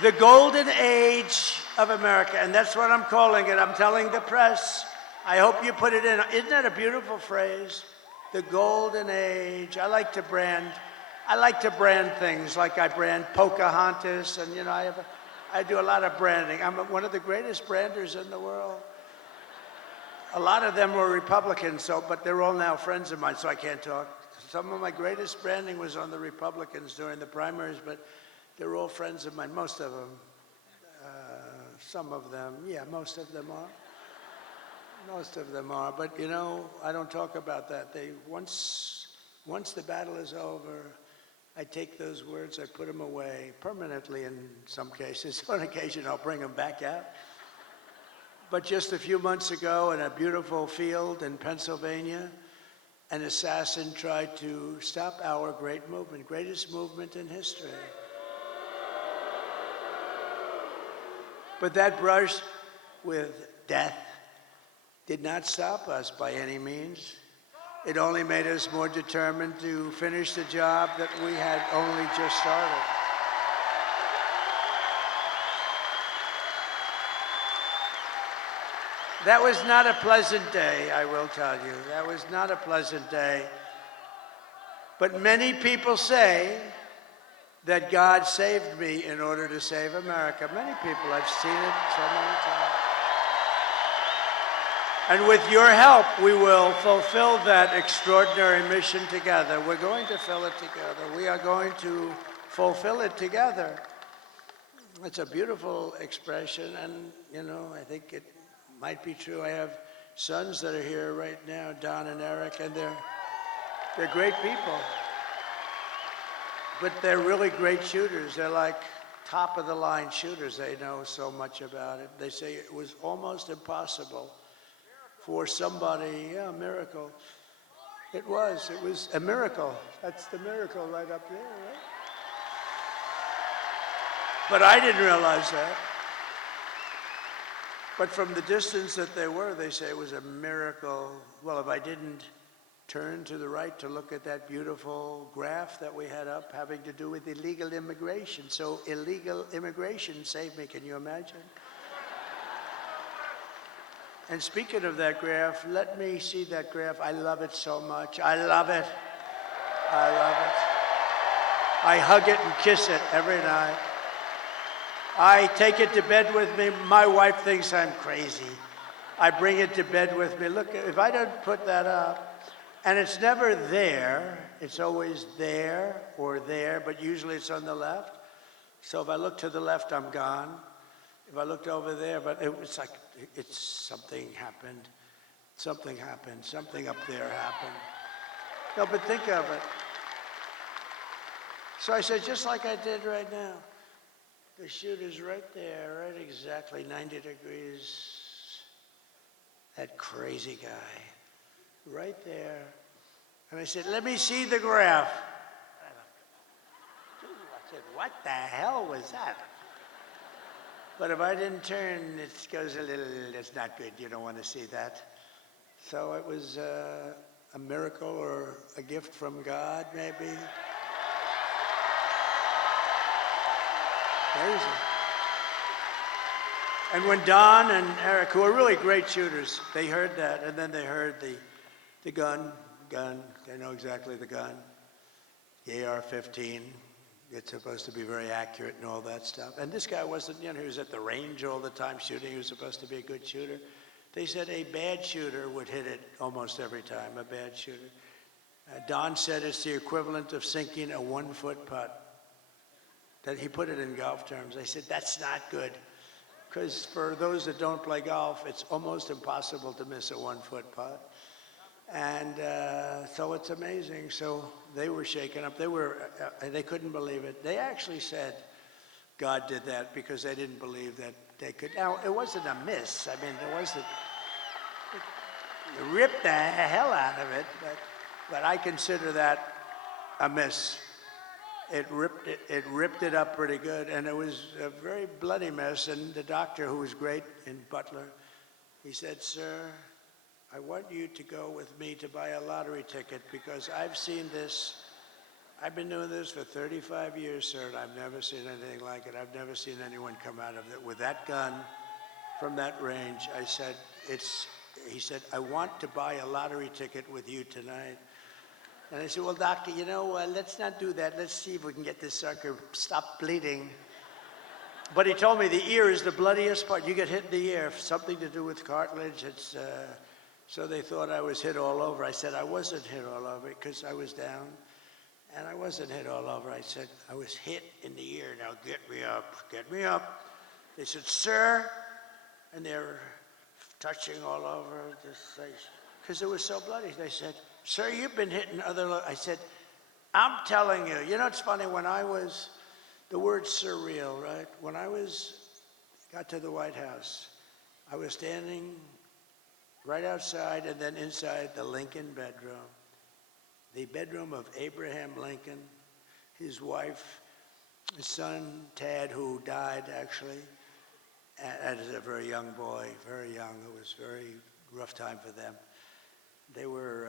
the golden age of America, and that's what I'm calling it. I'm telling the press, I hope you put it in. Isn't that a beautiful phrase? The golden age. I like to brand things, like I brand Pocahontas, and you know, I do a lot of branding. I'm one of the greatest branders in the world. A lot of them were Republicans, but they're all now friends of mine, so I can't talk. Some of my greatest branding was on the Republicans during the primaries, but they're all friends of mine, most of them. Some of them, yeah, most of them are. Most of them are, but you know, I don't talk about that. Once the battle is over, I take those words, I put them away permanently in some cases. On occasion, I'll bring them back out. But just a few months ago, in a beautiful field in Pennsylvania, an assassin tried to stop our great movement, greatest movement in history. But that brush with death did not stop us by any means. It only made us more determined to finish the job that we had only just started. That was not a pleasant day, I will tell you. That was not a pleasant day. But many people say that God saved me in order to save America. Many people, I've seen it so many times. And with your help, we will fulfill that extraordinary mission together. We're going to fill it together. We are going to fulfill it together. It's a beautiful expression, and, you know, I think it might be true. I have sons that are here right now, Don and Eric, and they're great people. But they're really great shooters. They're like top-of-the-line shooters. They know so much about it. They say it was almost impossible for somebody, yeah, a miracle. It was a miracle. That's the miracle right up there, right? But I didn't realize that. But from the distance that they were, they say it was a miracle. Well, if I didn't turn to the right to look at that beautiful graph that we had up having to do with illegal immigration. So illegal immigration saved me, can you imagine? And speaking of that graph, let me see that graph. I love it so much. I love it. I love it. I hug it and kiss it every night. I take it to bed with me. My wife thinks I'm crazy. I bring it to bed with me. Look, if I don't put that up, and it's never there, it's always there or there, but usually it's on the left. So if I look to the left, I'm gone. If I looked over there, but it was like, something happened. Something happened. Something up there happened. No, but think of it. So I said, just like I did right now, the shooter's right there, right exactly 90 degrees. That crazy guy, right there. And I said, let me see the graph. I said, what the hell was that? But if I didn't turn, it goes a little, it's not good. You don't want to see that. So it was a miracle or a gift from God, maybe. Amazing. And when Don and Eric, who are really great shooters, they heard that, and then they heard the gun, they know exactly the gun, the AR-15. It's supposed to be very accurate and all that stuff. And this guy wasn't, he was at the range all the time shooting. He was supposed to be a good shooter. They said a bad shooter would hit it almost every time, a bad shooter. Don said it's the equivalent of sinking a 1-foot putt. That he put it in golf terms. I said, that's not good. Because for those that don't play golf, it's almost impossible to miss a 1-foot putt. And so it's amazing. So they were shaken up. They couldn't believe it. They actually said God did that because they didn't believe that they could. Now, it wasn't a miss. I mean, it wasn't, it ripped the hell out of it, but I consider that a miss. It ripped it up pretty good, and it was a very bloody mess. And the doctor, who was great in Butler, he said, sir, I want you to go with me to buy a lottery ticket because I've seen this. I've been doing this for 35 years, sir, and I've never seen anything like it. I've never seen anyone come out of it with that gun from that range. I said, he said, I want to buy a lottery ticket with you tonight. And I said, well, doctor, let's not do that. Let's see if we can get this sucker stop bleeding. But he told me the ear is the bloodiest part. You get hit in the ear, something to do with cartilage. So they thought I was hit all over. I said, I wasn't hit all over because I was down. And I wasn't hit all over. I said, I was hit in the ear. Now get me up, get me up. They said, sir. And they're touching all over this place because it was so bloody. They said, sir, you've been hitting I said, I'm telling you. It's funny, when I was, the word surreal, right? When I got to the White House, I was standing right outside and then inside the Lincoln bedroom, the bedroom of Abraham Lincoln, his wife, his son, Tad, who died actually, as a very young boy, very young. It was a very rough time for them. They were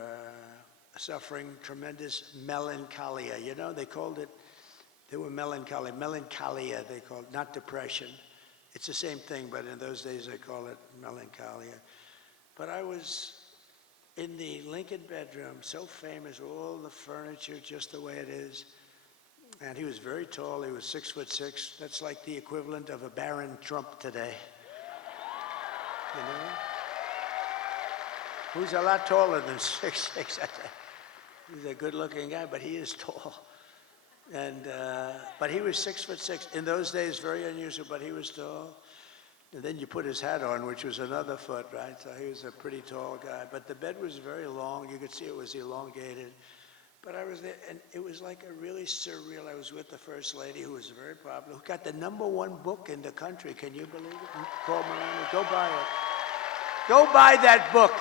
suffering tremendous melancholia. They called it, they were melancholy. Melancholia, they called it, not depression. It's the same thing, but in those days they call it melancholia. But I was in the Lincoln bedroom, so famous, all the furniture just the way it is. And he was very tall. He was 6'6". That's like the equivalent of a Baron Trump today. You know? Who's a lot taller than 6'6". He's a good-looking guy, but he is tall. And but he was 6'6". In those days, very unusual, but he was tall. And then you put his hat on, which was another foot, right? So he was a pretty tall guy. But the bed was very long. You could see it was elongated. But I was there, and it was like a really surreal. I was with the First Lady, who was very popular, who got the #1 book in the country. Can you believe it? Call Miranda. Go buy it. Go buy that book.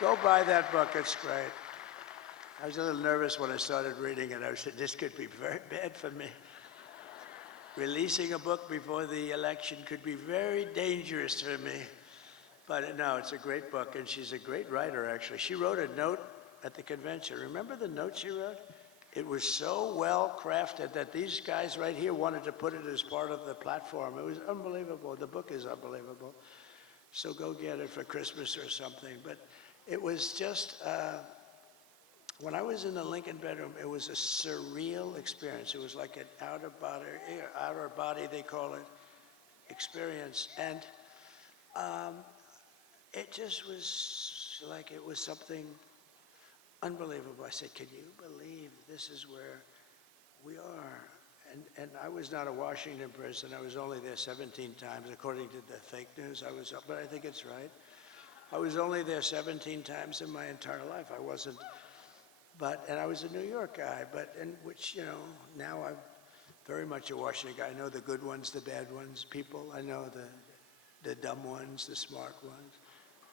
Go buy that book. It's great. I was a little nervous when I started reading it. I said, this could be very bad for me. Releasing a book before the election could be very dangerous for me. But no, it's a great book, and she's a great writer, actually. She wrote a note at the convention. Remember the note she wrote? It was so well crafted that these guys right here wanted to put it as part of the platform. It was unbelievable. The book is unbelievable. So go get it for Christmas or something. But it was just, when I was in the Lincoln bedroom, it was a surreal experience. It was like an outer body, they call it, experience. And it just was like it was something unbelievable. I said, can you believe this is where we are? And I was not a Washington person. I was only there 17 times, according to the fake news. But I think it's right. I was only there 17 times in my entire life. I wasn't, and I was a New York guy, which, you know, now I'm very much a Washington guy. I know the good ones, the bad ones, people. I know the dumb ones, the smart ones.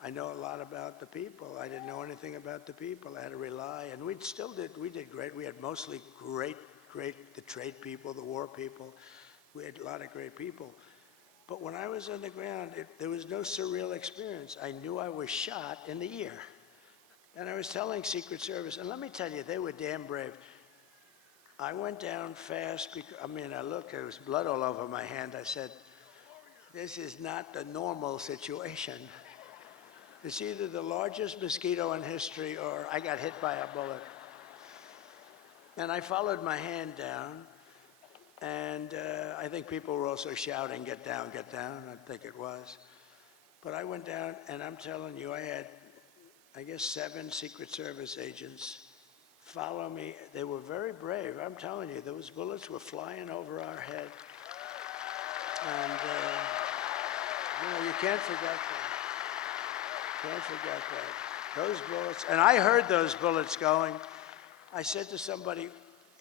I know a lot about the people. I didn't know anything about the people. I had to rely, and we did great. We had mostly the trade people, the war people. We had a lot of great people. But when I was on the ground, there was no surreal experience. I knew I was shot in the ear. And I was telling Secret Service, and let me tell you, they were damn brave. I went down fast because, I looked, there was blood all over my hand. I said, this is not the normal situation. It's either the largest mosquito in history or I got hit by a bullet. And I followed my hand down, and I think people were also shouting, get down, I think it was. But I went down, and I'm telling you, I had, I guess, 7 Secret Service agents follow me. They were very brave. I'm telling you, those bullets were flying over our head. And, you can't forget that. Can't forget that. Those bullets, and I heard those bullets going. I said to somebody,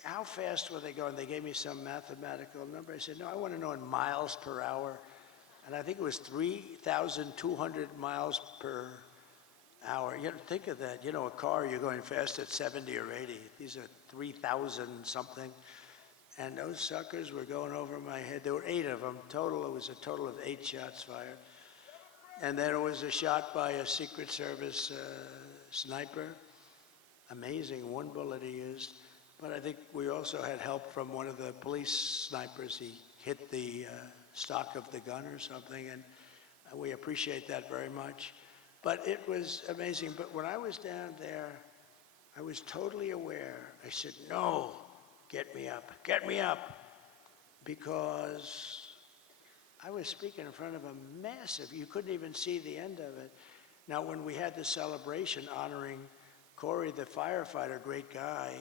how fast were they going? They gave me some mathematical number. I said, no, I want to know in miles per hour. And I think it was 3,200 miles per hour. You know, think of that. You know, a car, you're going fast at 70 or 80. These are 3,000 something. And those suckers were going over my head. There were 8 of them total. It was a total of 8 shots fired. And then it was a shot by a Secret Service sniper. Amazing, 1 bullet he used. But I think we also had help from one of the police snipers. He hit the stock of the gun or something, and we appreciate that very much. But it was amazing. But when I was down there, I was totally aware. I said, no, get me up, because I was speaking in front of a massive, you couldn't even see the end of it. Now, when we had the celebration honoring Corey, the firefighter, great guy,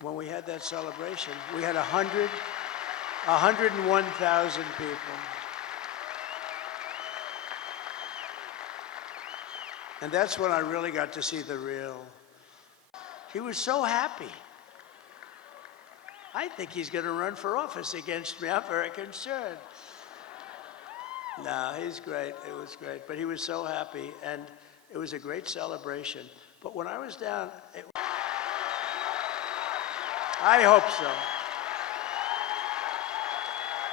when we had that celebration, we had 101,000 people. And that's when I really got to see the real. He was so happy. I think he's going to run for office against me. I'm very concerned. No, he's great. It was great. But he was so happy, and it was a great celebration. But when I was down, I hope so.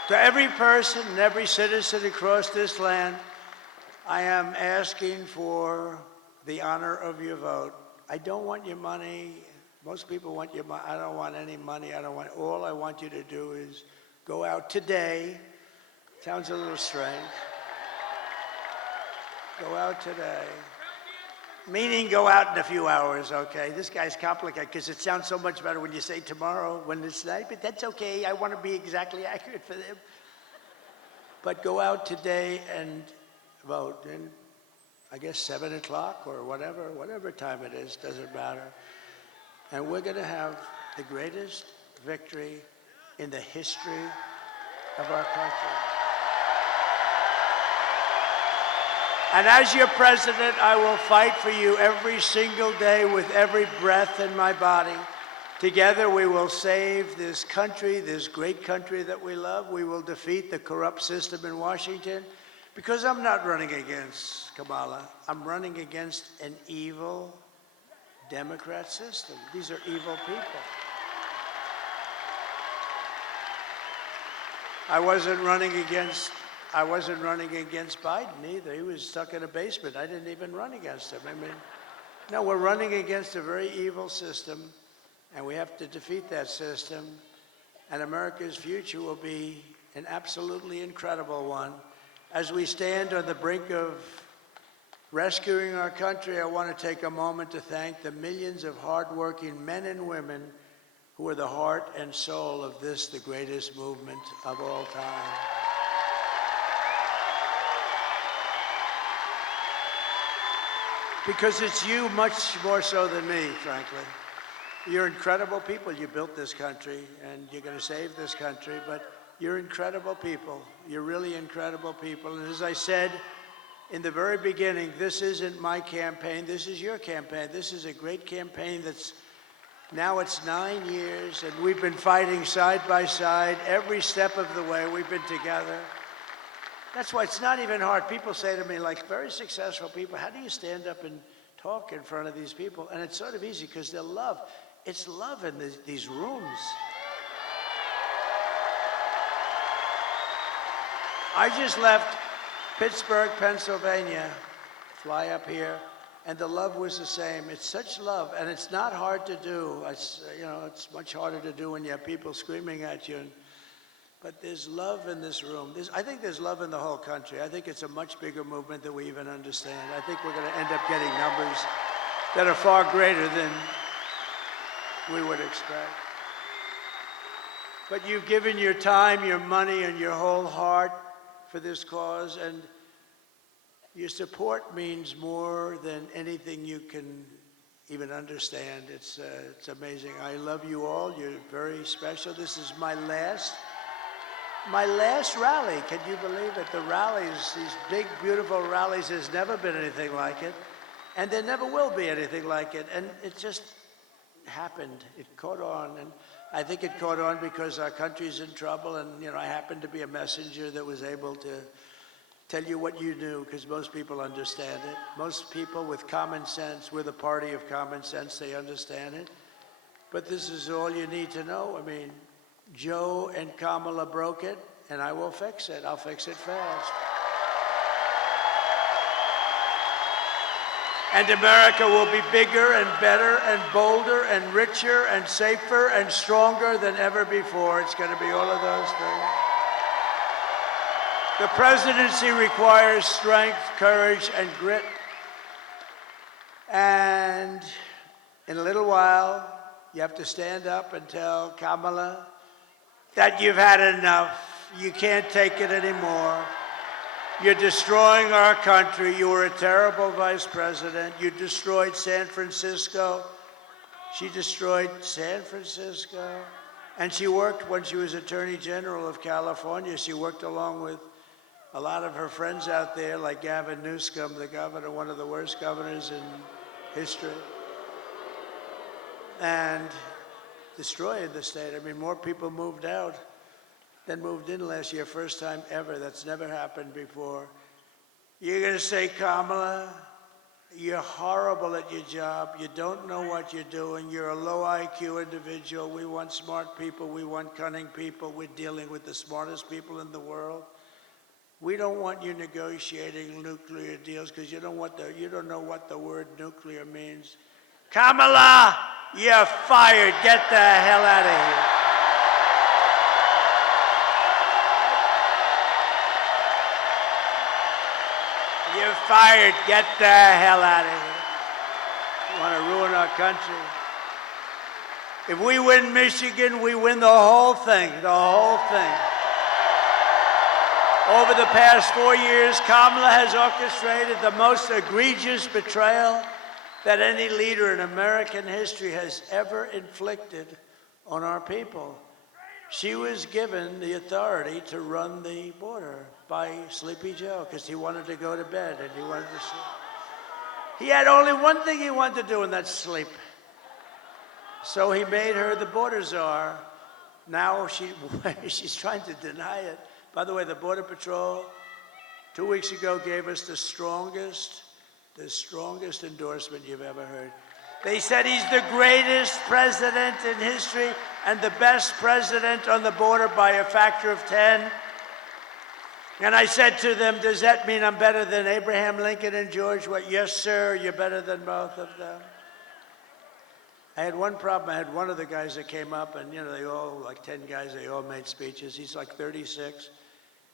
To every person and every citizen across this land, I am asking for the honor of your vote. I don't want your money. Most people want your money. I don't want any money. All I want you to do is go out today. Sounds a little strange. Go out today. Meaning go out in a few hours, okay? This guy's complicated because it sounds so much better when you say tomorrow when it's night, but that's okay. I want to be exactly accurate for them. But go out today and vote. And I guess 7 o'clock or whatever time it is, doesn't matter. And we're going to have the greatest victory in the history of our country. And as your president, I will fight for you every single day with every breath in my body. Together we will save this country, this great country that we love. We will defeat the corrupt system in Washington, because I'm not running against Kamala. I'm running against an evil Democrat system. These are evil people. I wasn't running against Biden either. He was stuck in a basement. I didn't even run against him. I mean, no, we're running against a very evil system, and we have to defeat that system. And America's future will be an absolutely incredible one. As we stand on the brink of rescuing our country, I want to take a moment to thank the millions of hardworking men and women who are the heart and soul of this, the greatest movement of all time. Because it's you much more so than me, frankly. You're incredible people. You built this country, and you're going to save this country, but you're incredible people. You're really incredible people. And as I said in the very beginning, this isn't my campaign. This is your campaign. This is a great campaign that's now it's 9 years, and we've been fighting side by side every step of the way. We've been together. That's why it's not even hard. People say to me, like very successful people, how do you stand up and talk in front of these people? And it's sort of easy because they're love. It's love in these rooms. I just left Pittsburgh, Pennsylvania, fly up here, and the love was the same. It's such love, and it's not hard to do. It's, it's much harder to do when you have people screaming at you. But there's love in this room. I think there's love in the whole country. I think it's a much bigger movement than we even understand. I think we're going to end up getting numbers that are far greater than we would expect. But you've given your time, your money, and your whole heart for this cause, and your support means more than anything you can even understand. It's amazing. I love you all. You're very special. This is my last rally. Can you believe it? The rallies, these big, beautiful rallies, there's never been anything like it. And there never will be anything like it. And it just happened. It caught on. And I think it caught on because our country's in trouble. And, I happened to be a messenger that was able to tell you what you knew, because most people understand it. Most people with common sense, we're the party of common sense, they understand it. But this is all you need to know. I mean, Joe and Kamala broke it, and I will fix it. I'll fix it fast. And America will be bigger and better and bolder and richer and safer and stronger than ever before. It's going to be all of those things. The presidency requires strength, courage, and grit. And in a little while, you have to stand up and tell Kamala that you've had enough. You can't take it anymore. You're destroying our country. You were a terrible vice president. You destroyed San Francisco. She destroyed San Francisco. And she worked, when she was Attorney General of California, she worked along with a lot of her friends out there, like Gavin Newsom, the governor, one of the worst governors in history, and destroyed the state. I mean, more people moved out than moved in last year, first time ever. That's never happened before. You're going to say, Kamala, you're horrible at your job. You don't know what you're doing. You're a low IQ individual. We want smart people. We want cunning people. We're dealing with the smartest people in the world. We don't want you negotiating nuclear deals because you don't know what the word nuclear means. Kamala, you're fired. Get the hell out of here. You're fired. Get the hell out of here. You want to ruin our country. If we win Michigan, we win the whole thing, the whole thing. Over the past 4 years, Kamala has orchestrated the most egregious betrayal that any leader in American history has ever inflicted on our people. She was given the authority to run the border by Sleepy Joe because he wanted to go to bed and he wanted to sleep. He had only one thing he wanted to do, and that's sleep. So he made her the border czar. Now she's trying to deny it. By the way, the Border Patrol 2 weeks ago gave us the strongest endorsement you've ever heard. They said he's the greatest president in history and the best president on the border by a factor of 10. And I said to them, does that mean I'm better than Abraham Lincoln and George? What? Yes, sir, you're better than both of them. I had one problem. I had one of the guys that came up, and they all, like 10 guys, they all made speeches. He's like 36.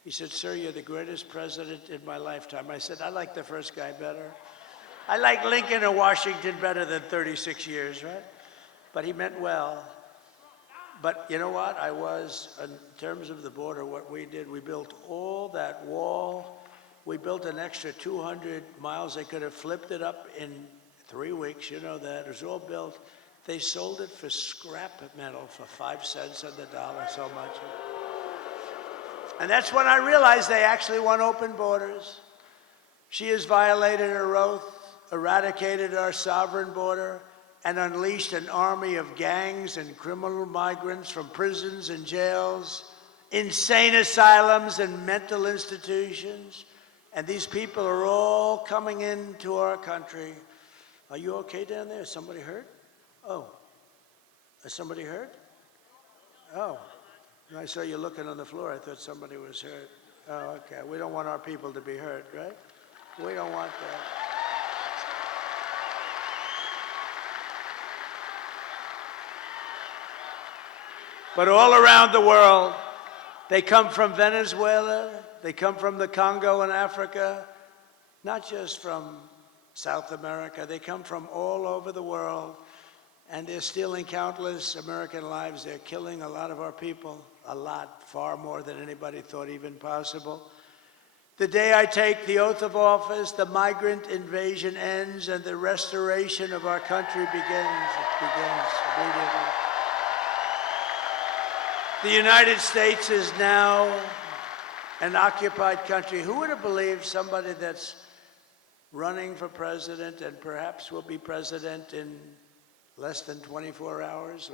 He said, sir, you're the greatest president in my lifetime. I said, I like the first guy better. I like Lincoln and Washington better than 36 years, right? But he meant well. But you know what? in terms of the border, what we did, we built all that wall. We built an extra 200 miles. They could have flipped it up in 3 weeks. You know that. It was all built. They sold it for scrap metal for 5 cents on the dollar, so much. And that's when I realized they actually want open borders. She has violated her oath, eradicated our sovereign border, and unleashed an army of gangs and criminal migrants from prisons and jails, insane asylums and mental institutions. And these people are all coming into our country. Are you okay down there? Is somebody hurt? Oh, is somebody hurt? Oh, I saw you looking on the floor. I thought somebody was hurt. Oh, okay. We don't want our people to be hurt, right? We don't want that. But all around the world, they come from Venezuela, they come from the Congo in Africa, not just from South America. They come from all over the world, and they're stealing countless American lives. They're killing a lot of our people, a lot, far more than anybody thought even possible. The day I take the oath of office, the migrant invasion ends and the restoration of our country begins. It begins immediately. The United States is now an occupied country. Who would have believed somebody that's running for president and perhaps will be president in less than 24 hours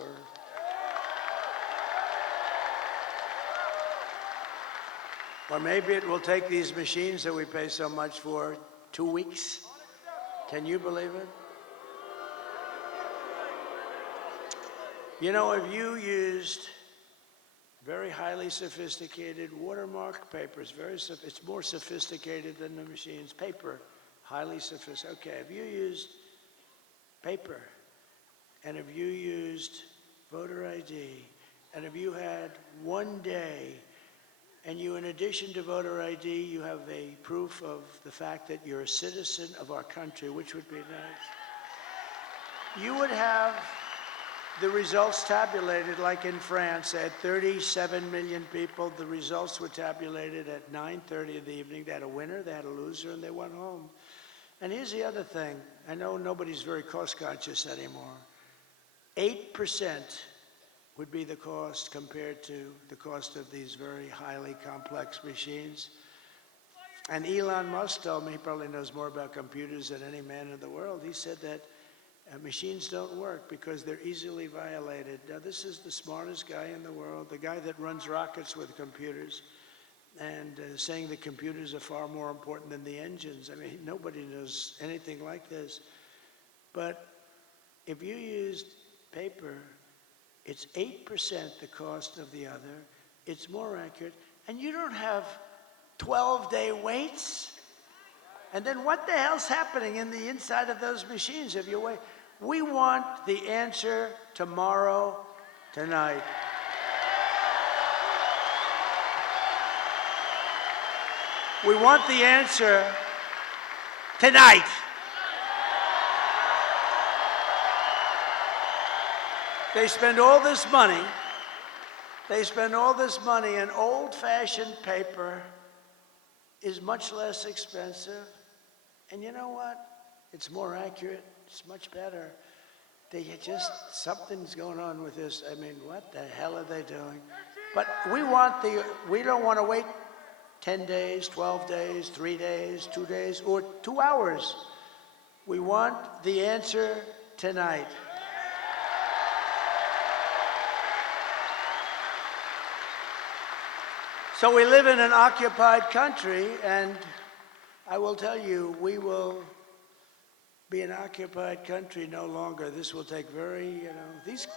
or maybe it will take these machines that we pay so much for 2 weeks. Can you believe it? You know, if you used very highly sophisticated watermark papers, it's more sophisticated than the machines. Paper, highly sophisticated. Okay, if you used paper, and if you used voter ID, and if you had 1 day, and you, in addition to voter ID, you have a proof of the fact that you're a citizen of our country, which would be nice, you would have the results tabulated like in France. They had 37 million people. The results were tabulated at 9:30 in the evening. They had a winner, they had a loser, and they went home. And here's the other thing. I know nobody's very cost conscious anymore. 8% would be the cost compared to the cost of these very highly complex machines. And Elon Musk told me, he probably knows more about computers than any man in the world. He said that machines don't work because they're easily violated. Now, this is the smartest guy in the world, the guy that runs rockets with computers, and saying the computers are far more important than the engines. I mean, nobody knows anything like this. But if you used paper, it's 8% the cost of the other. It's more accurate. And you don't have 12-day waits. And then what the hell's happening in the inside of those machines if you wait? We want the answer tomorrow, tonight. We want the answer tonight. They spend all this money. They spend all this money, and old-fashioned paper is much less expensive. And you know what? It's more accurate. It's much better. Something's going on with this. I mean, what the hell are they doing? But we don't want to wait 10 days, 12 days, 3 days, 2 days, or 2 hours. We want the answer tonight. So we live in an occupied country, and I will tell you, we will be an occupied country no longer. This will take these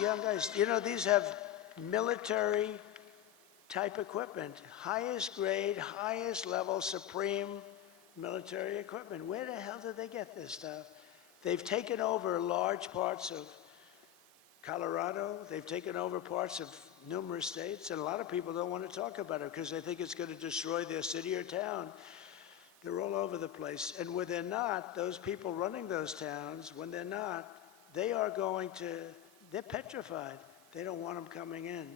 young guys, these have military type equipment, highest grade, highest level, supreme military equipment. Where the hell did they get this stuff? They've taken over large parts of Colorado. They've taken over parts of numerous states, and a lot of people don't want to talk about it because they think it's going to destroy their city or town. They're all over the place. And when they're not, those people running those towns, when they're not, they're petrified. They don't want them coming in.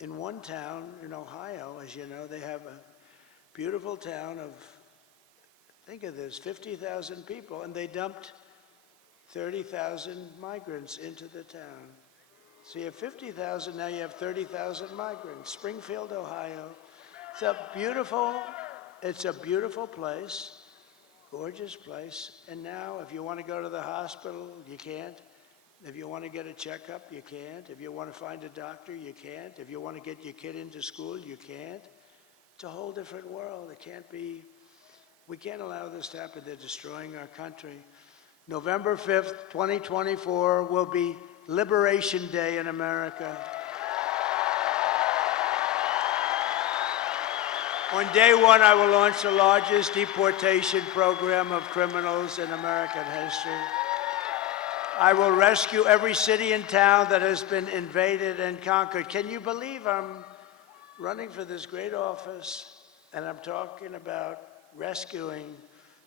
In one town in Ohio, as you know, they have a beautiful town of, think of this, 50,000 people, and they dumped 30,000 migrants into the town. So you have 50,000, now you have 30,000 migrants. Springfield, Ohio. It's a beautiful place, gorgeous place. And now if you want to go to the hospital, you can't. If you want to get a checkup, you can't. If you want to find a doctor, you can't. If you want to get your kid into school, you can't. It's a whole different world. We can't allow this to happen. They're destroying our country. November 5th, 2024 will be Liberation Day in America. On day one, I will launch the largest deportation program of criminals in American history. I will rescue every city and town that has been invaded and conquered. Can you believe I'm running for this great office, and I'm talking about rescuing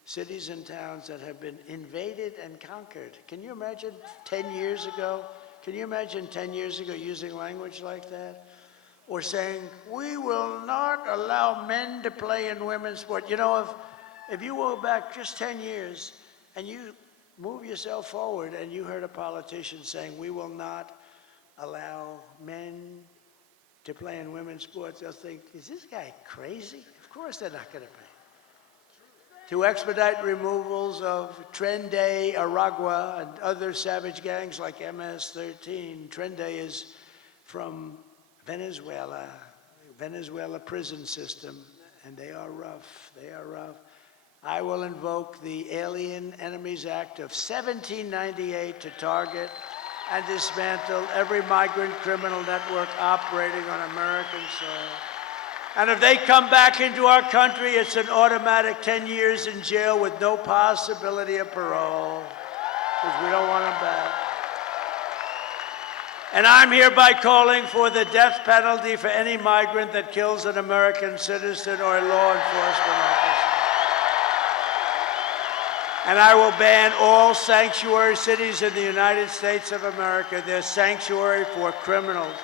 cities and towns that have been invaded and conquered? Can you imagine 10 years ago? Can you imagine 10 years ago using language like that? Or saying, we will not allow men to play in women's sport. You know, if you go back just 10 years and you move yourself forward and you heard a politician saying, we will not allow men to play in women's sports, they'll think, is this guy crazy? Of course they're not going to pay. To expedite removals of Tren de Aragua and other savage gangs like MS-13. Tren de is from Venezuela prison system, and they are rough. I will invoke the Alien Enemies Act of 1798 to target and dismantle every migrant criminal network operating on American soil. And if they come back into our country, it's an automatic 10 years in jail with no possibility of parole, because we don't want them back. And I'm hereby calling for the death penalty for any migrant that kills an American citizen or a law enforcement officer. And I will ban all sanctuary cities in the United States of America. They're sanctuary for criminals.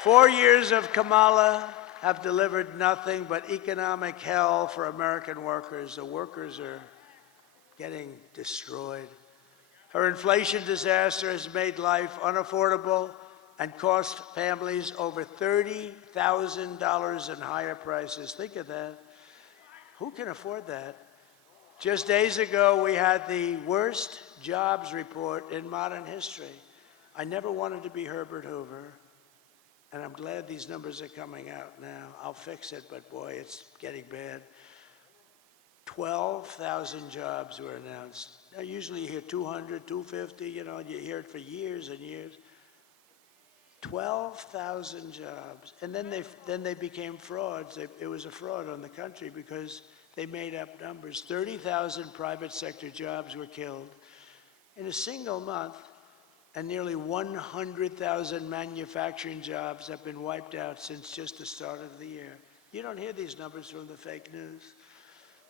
4 years of Kamala have delivered nothing but economic hell for American workers. The workers are getting destroyed. Her inflation disaster has made life unaffordable and cost families over $30,000 in higher prices. Think of that. Who can afford that? Just days ago, we had the worst jobs report in modern history. I never wanted to be Herbert Hoover, and I'm glad these numbers are coming out now. I'll fix it, but boy, it's getting bad. 12,000 jobs were announced. Now, usually you hear 200, 250, you hear it for years and years. 12,000 jobs. And then they became frauds. It was a fraud on the country because they made up numbers. 30,000 private sector jobs were killed in a single month, and nearly 100,000 manufacturing jobs have been wiped out since just the start of the year. You don't hear these numbers from the fake news.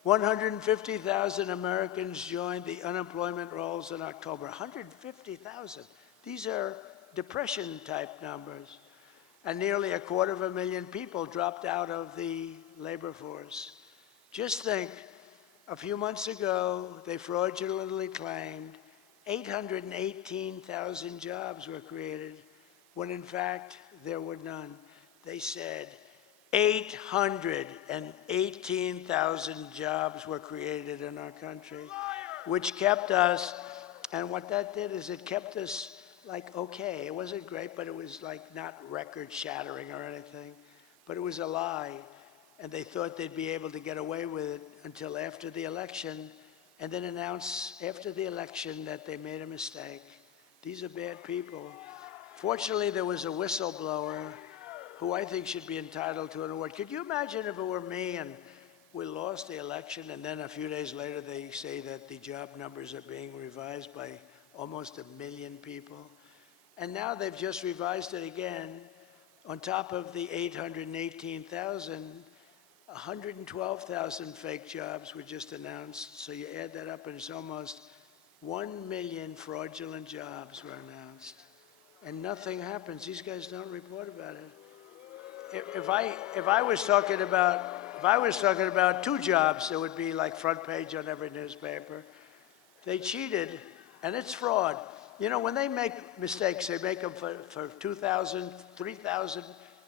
150,000 Americans joined the unemployment rolls in October. 150,000. These are depression-type numbers. And nearly 250,000 people dropped out of the labor force. Just think, a few months ago, they fraudulently claimed 818,000 jobs were created, when in fact, there were none. They said 818,000 jobs were created in our country, which kept us, and what that did is it kept us like, okay, it wasn't great, but it was like not record-shattering or anything, but it was a lie. And they thought they'd be able to get away with it until after the election, and then announce after the election that they made a mistake. These are bad people. Fortunately, there was a whistleblower who I think should be entitled to an award. Could you imagine if it were me and we lost the election, and then a few days later they say that the job numbers are being revised by almost 1 million people? And now they've just revised it again. On top of the 818,000, 112,000 fake jobs were just announced. So you add that up and it's almost 1 million fraudulent jobs were announced. And nothing happens. These guys don't report about it. If I was talking about 2 jobs, it would be like front page on every newspaper. They cheated, and it's fraud. You know, when they make mistakes, they make them for 2,000, 3,000.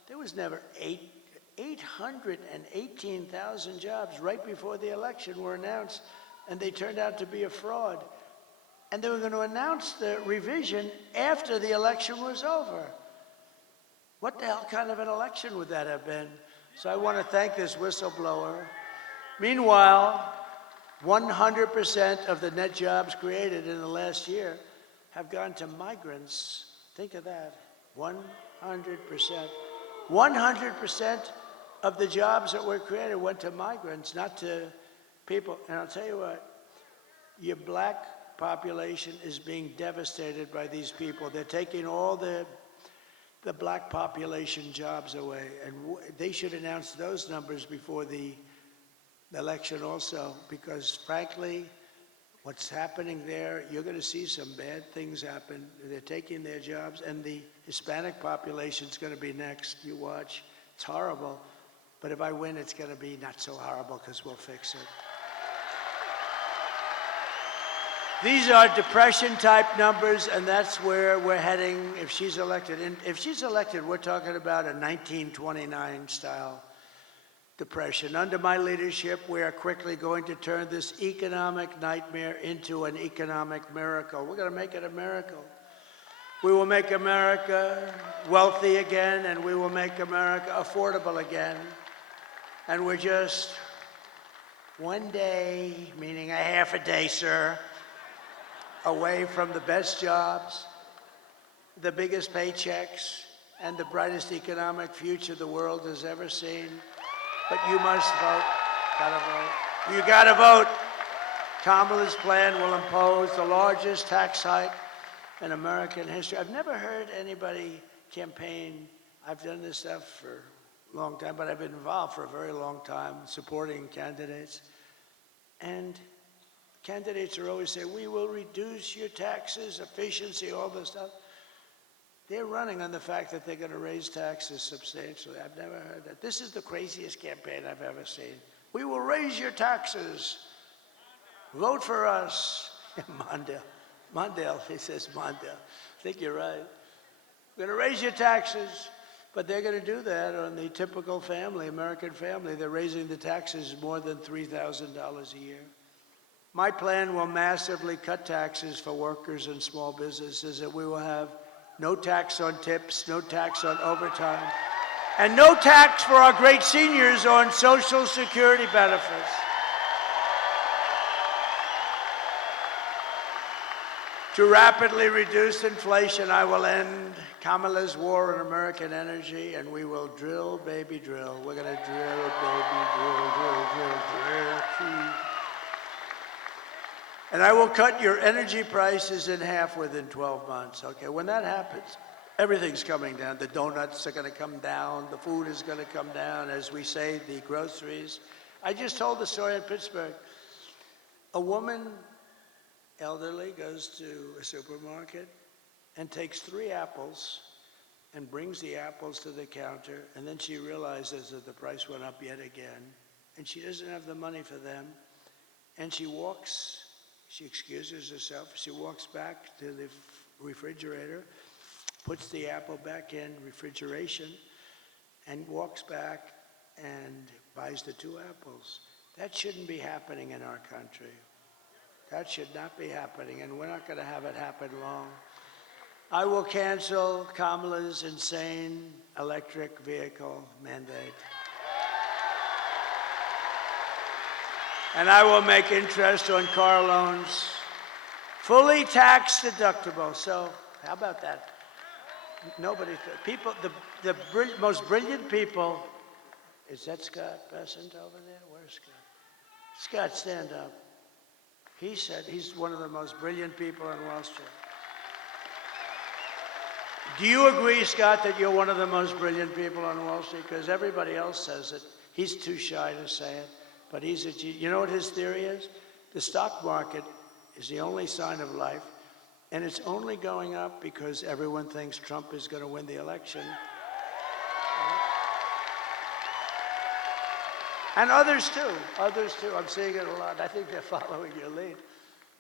There was never 818,000 jobs right before the election were announced, and they turned out to be a fraud. And they were going to announce the revision after the election was over. What the hell kind of an election would that have been? So I want to thank this whistleblower. Meanwhile, 100% of the net jobs created in the last year have gone to migrants. Think of that, 100%. 100% of the jobs that were created went to migrants, not to people. And I'll tell you what, your black population is being devastated by these people. They're taking all the black population jobs away, and they should announce those numbers before the election also, because frankly, what's happening there, you're going to see some bad things happen. They're taking their jobs, and the Hispanic population's going to be next. You watch. It's horrible. But if I win, it's going to be not so horrible because we'll fix it. These are depression-type numbers, and that's where we're heading if she's elected. And if she's elected, we're talking about a 1929-style depression. Under my leadership, we are quickly going to turn this economic nightmare into an economic miracle. We're going to make it a miracle. We will make America wealthy again, and we will make America affordable again. And we're just one day, meaning a half a day, sir, away from the best jobs, the biggest paychecks, and the brightest economic future the world has ever seen. But you must vote. Gotta vote. You gotta vote. Kamala's plan will impose the largest tax hike in American history. I've never heard anybody campaign. I've done this stuff for a long time, but I've been involved for a very long time supporting candidates. And candidates are always saying, we will reduce your taxes, efficiency, all this stuff. They're running on the fact that they're going to raise taxes substantially. I've never heard that. This is the craziest campaign I've ever seen. We will raise your taxes. Vote for us. Mondale, he says Mondale. I think you're right. We're going to raise your taxes. But they're going to do that on the typical family, American family. They're raising the taxes more than $3,000 a year. My plan will massively cut taxes for workers and small businesses, and we will have no tax on tips, no tax on overtime, and no tax for our great seniors on Social Security benefits. To rapidly reduce inflation, I will end Kamala's war on American energy, and we will drill, baby, drill. We're going to drill, baby, drill. And I will cut your energy prices in half within 12 months, okay? When that happens, everything's coming down. The donuts are going to come down. The food is going to come down. As we say, the groceries. I just told the story in Pittsburgh. A woman, elderly, goes to a supermarket and takes 3 apples and brings the apples to the counter, and then she realizes that the price went up yet again, and she doesn't have the money for them, and she excuses herself, she walks back to the refrigerator, puts the apple back in refrigeration, and walks back and buys the 2 apples. That shouldn't be happening in our country. That should not be happening, and we're not going to have it happen long. I will cancel Kamala's insane electric vehicle mandate. And I will make interest on car loans fully tax deductible. So how about that? Nobody, people, the most brilliant people, is that Scott Bessent over there? Where's Scott? Scott, stand up. He said he's one of the most brilliant people on Wall Street. Do you agree, Scott, that you're one of the most brilliant people on Wall Street? Because everybody else says it. He's too shy to say it, but he's a genius. You know what his theory is? The stock market is the only sign of life, and it's only going up because everyone thinks Trump is going to win the election. And others too, I'm seeing it a lot. I think they're following your lead.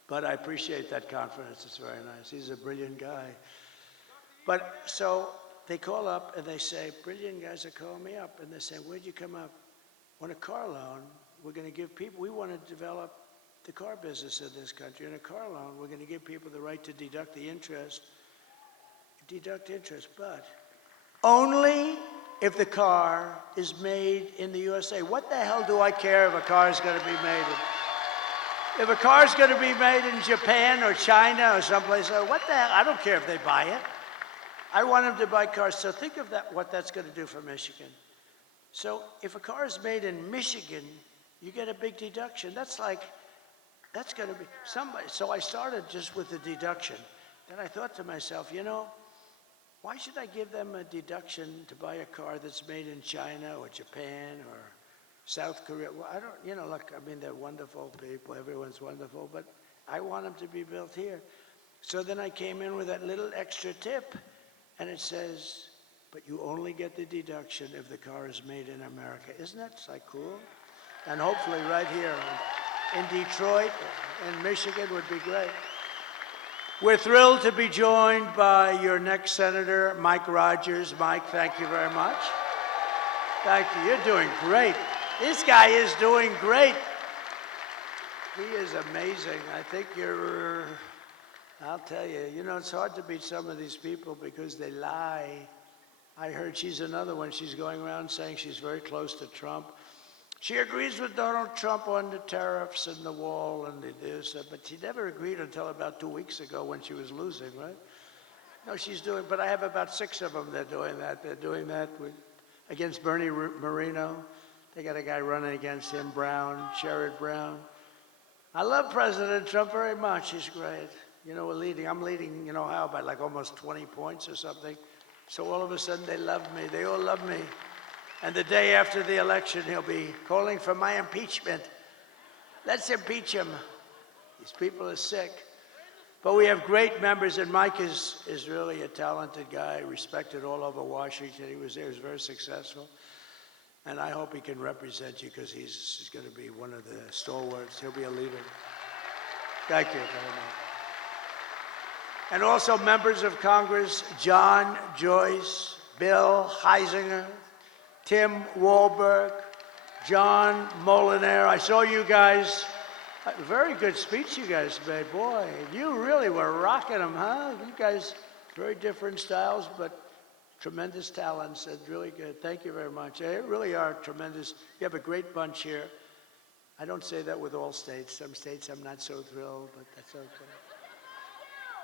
But I appreciate that confidence, it's very nice. He's a brilliant guy. But so they call up and they say, brilliant guys are calling me up. And they say, where'd you come up? On a car loan, we're gonna give people, we wanna develop the car business in this country. In a car loan, we're gonna give people the right to deduct interest, but only if the car is made in the USA. What the hell do I care if a car is going to be made in? If a car is going to be made in Japan or China or someplace else, what the hell? I don't care if they buy it. I want them to buy cars. So think of that, what that's going to do for Michigan. So if a car is made in Michigan, you get a big deduction. That's going to be somebody. So I started just with the deduction. Then I thought to myself, you know, why should I give them a deduction to buy a car that's made in China or Japan or South Korea? Well, I don't, you know, look, I mean, they're wonderful people. Everyone's wonderful, but I want them to be built here. So then I came in with that little extra tip, and it says, but you only get the deduction if the car is made in America. Isn't that like cool? And hopefully right here in Detroit and Michigan would be great. We're thrilled to be joined by your next senator, Mike Rogers. Mike, thank you very much. Thank you. You're doing great. This guy is doing great. He is amazing. I think I'll tell you, you know, it's hard to beat some of these people because they lie. I heard she's another one. She's going around saying she's very close to Trump. She agrees with Donald Trump on the tariffs and the wall and this, but she never agreed until about 2 weeks ago when she was losing, right? No, she's doing, but I have about 6 of them that are doing that. They're doing that against Bernie Moreno. They got a guy running against him, Sherrod Brown. I love President Trump very much. He's great. You know, I'm leading, you know how, by like almost 20 points or something. So all of a sudden they love me. They all love me. And the day after the election, he'll be calling for my impeachment. Let's impeach him. These people are sick. But we have great members, and Mike is really a talented guy, respected all over Washington. He was very successful. And I hope he can represent you because he's going to be one of the stalwarts. He'll be a leader. Thank you very much. And also members of Congress, John Joyce, Bill Heisinger, Tim Walberg, John Molinaire. I saw you guys. Very good speech you guys made. Boy, you really were rocking them, huh? You guys, very different styles, but tremendous talents and really good. Thank you very much. They really are tremendous. You have a great bunch here. I don't say that with all states. Some states I'm not so thrilled, but that's okay.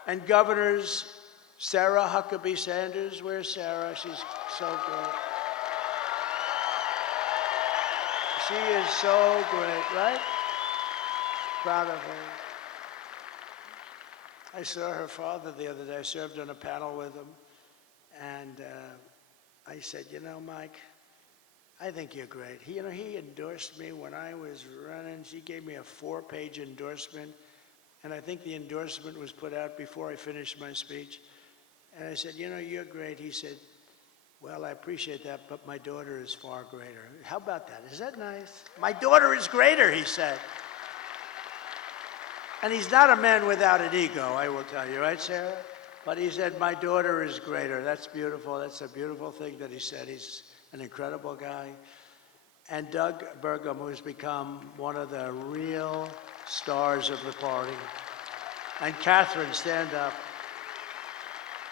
And governors, Sarah Huckabee Sanders. Where's Sarah? She's so great. She is so great, right? Proud of her. I saw her father the other day. I served on a panel with him. And I said, you know, Mike, I think you're great. He endorsed me when I was running. She gave me a 4-page endorsement, and I think the endorsement was put out before I finished my speech. And I said, you're great. He said, well, I appreciate that, but my daughter is far greater. How about that? Is that nice? My daughter is greater, he said. And he's not a man without an ego, I will tell you, right, Sarah? But he said, my daughter is greater. That's beautiful. That's a beautiful thing that he said. He's an incredible guy. And Doug Burgum, who's become one of the real stars of the party. And Catherine, stand up.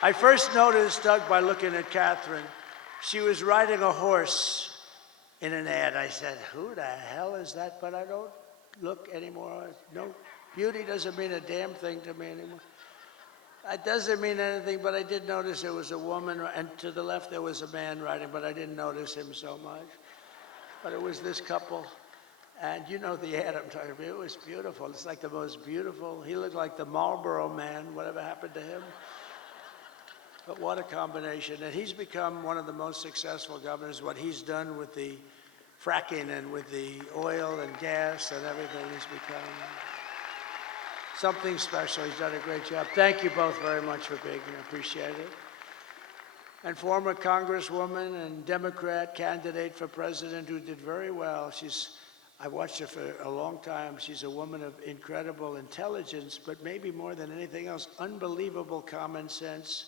I first noticed Doug by looking at Catherine. She was riding a horse in an ad. I said, who the hell is that? But I don't look anymore. No, beauty doesn't mean a damn thing to me anymore. It doesn't mean anything, but I did notice there was a woman, and to the left there was a man riding, but I didn't notice him so much. But it was this couple, and you know the ad I'm talking about. It was beautiful. It's like the most beautiful. He looked like the Marlboro Man. Whatever happened to him? But what a combination. And he's become one of the most successful governors. What he's done with the fracking and with the oil and gas and everything, he's become something special. He's done a great job. Thank you both very much for being here. Appreciate it. And former Congresswoman and Democrat candidate for president who did very well. I watched her for a long time. She's a woman of incredible intelligence, but maybe more than anything else, unbelievable common sense,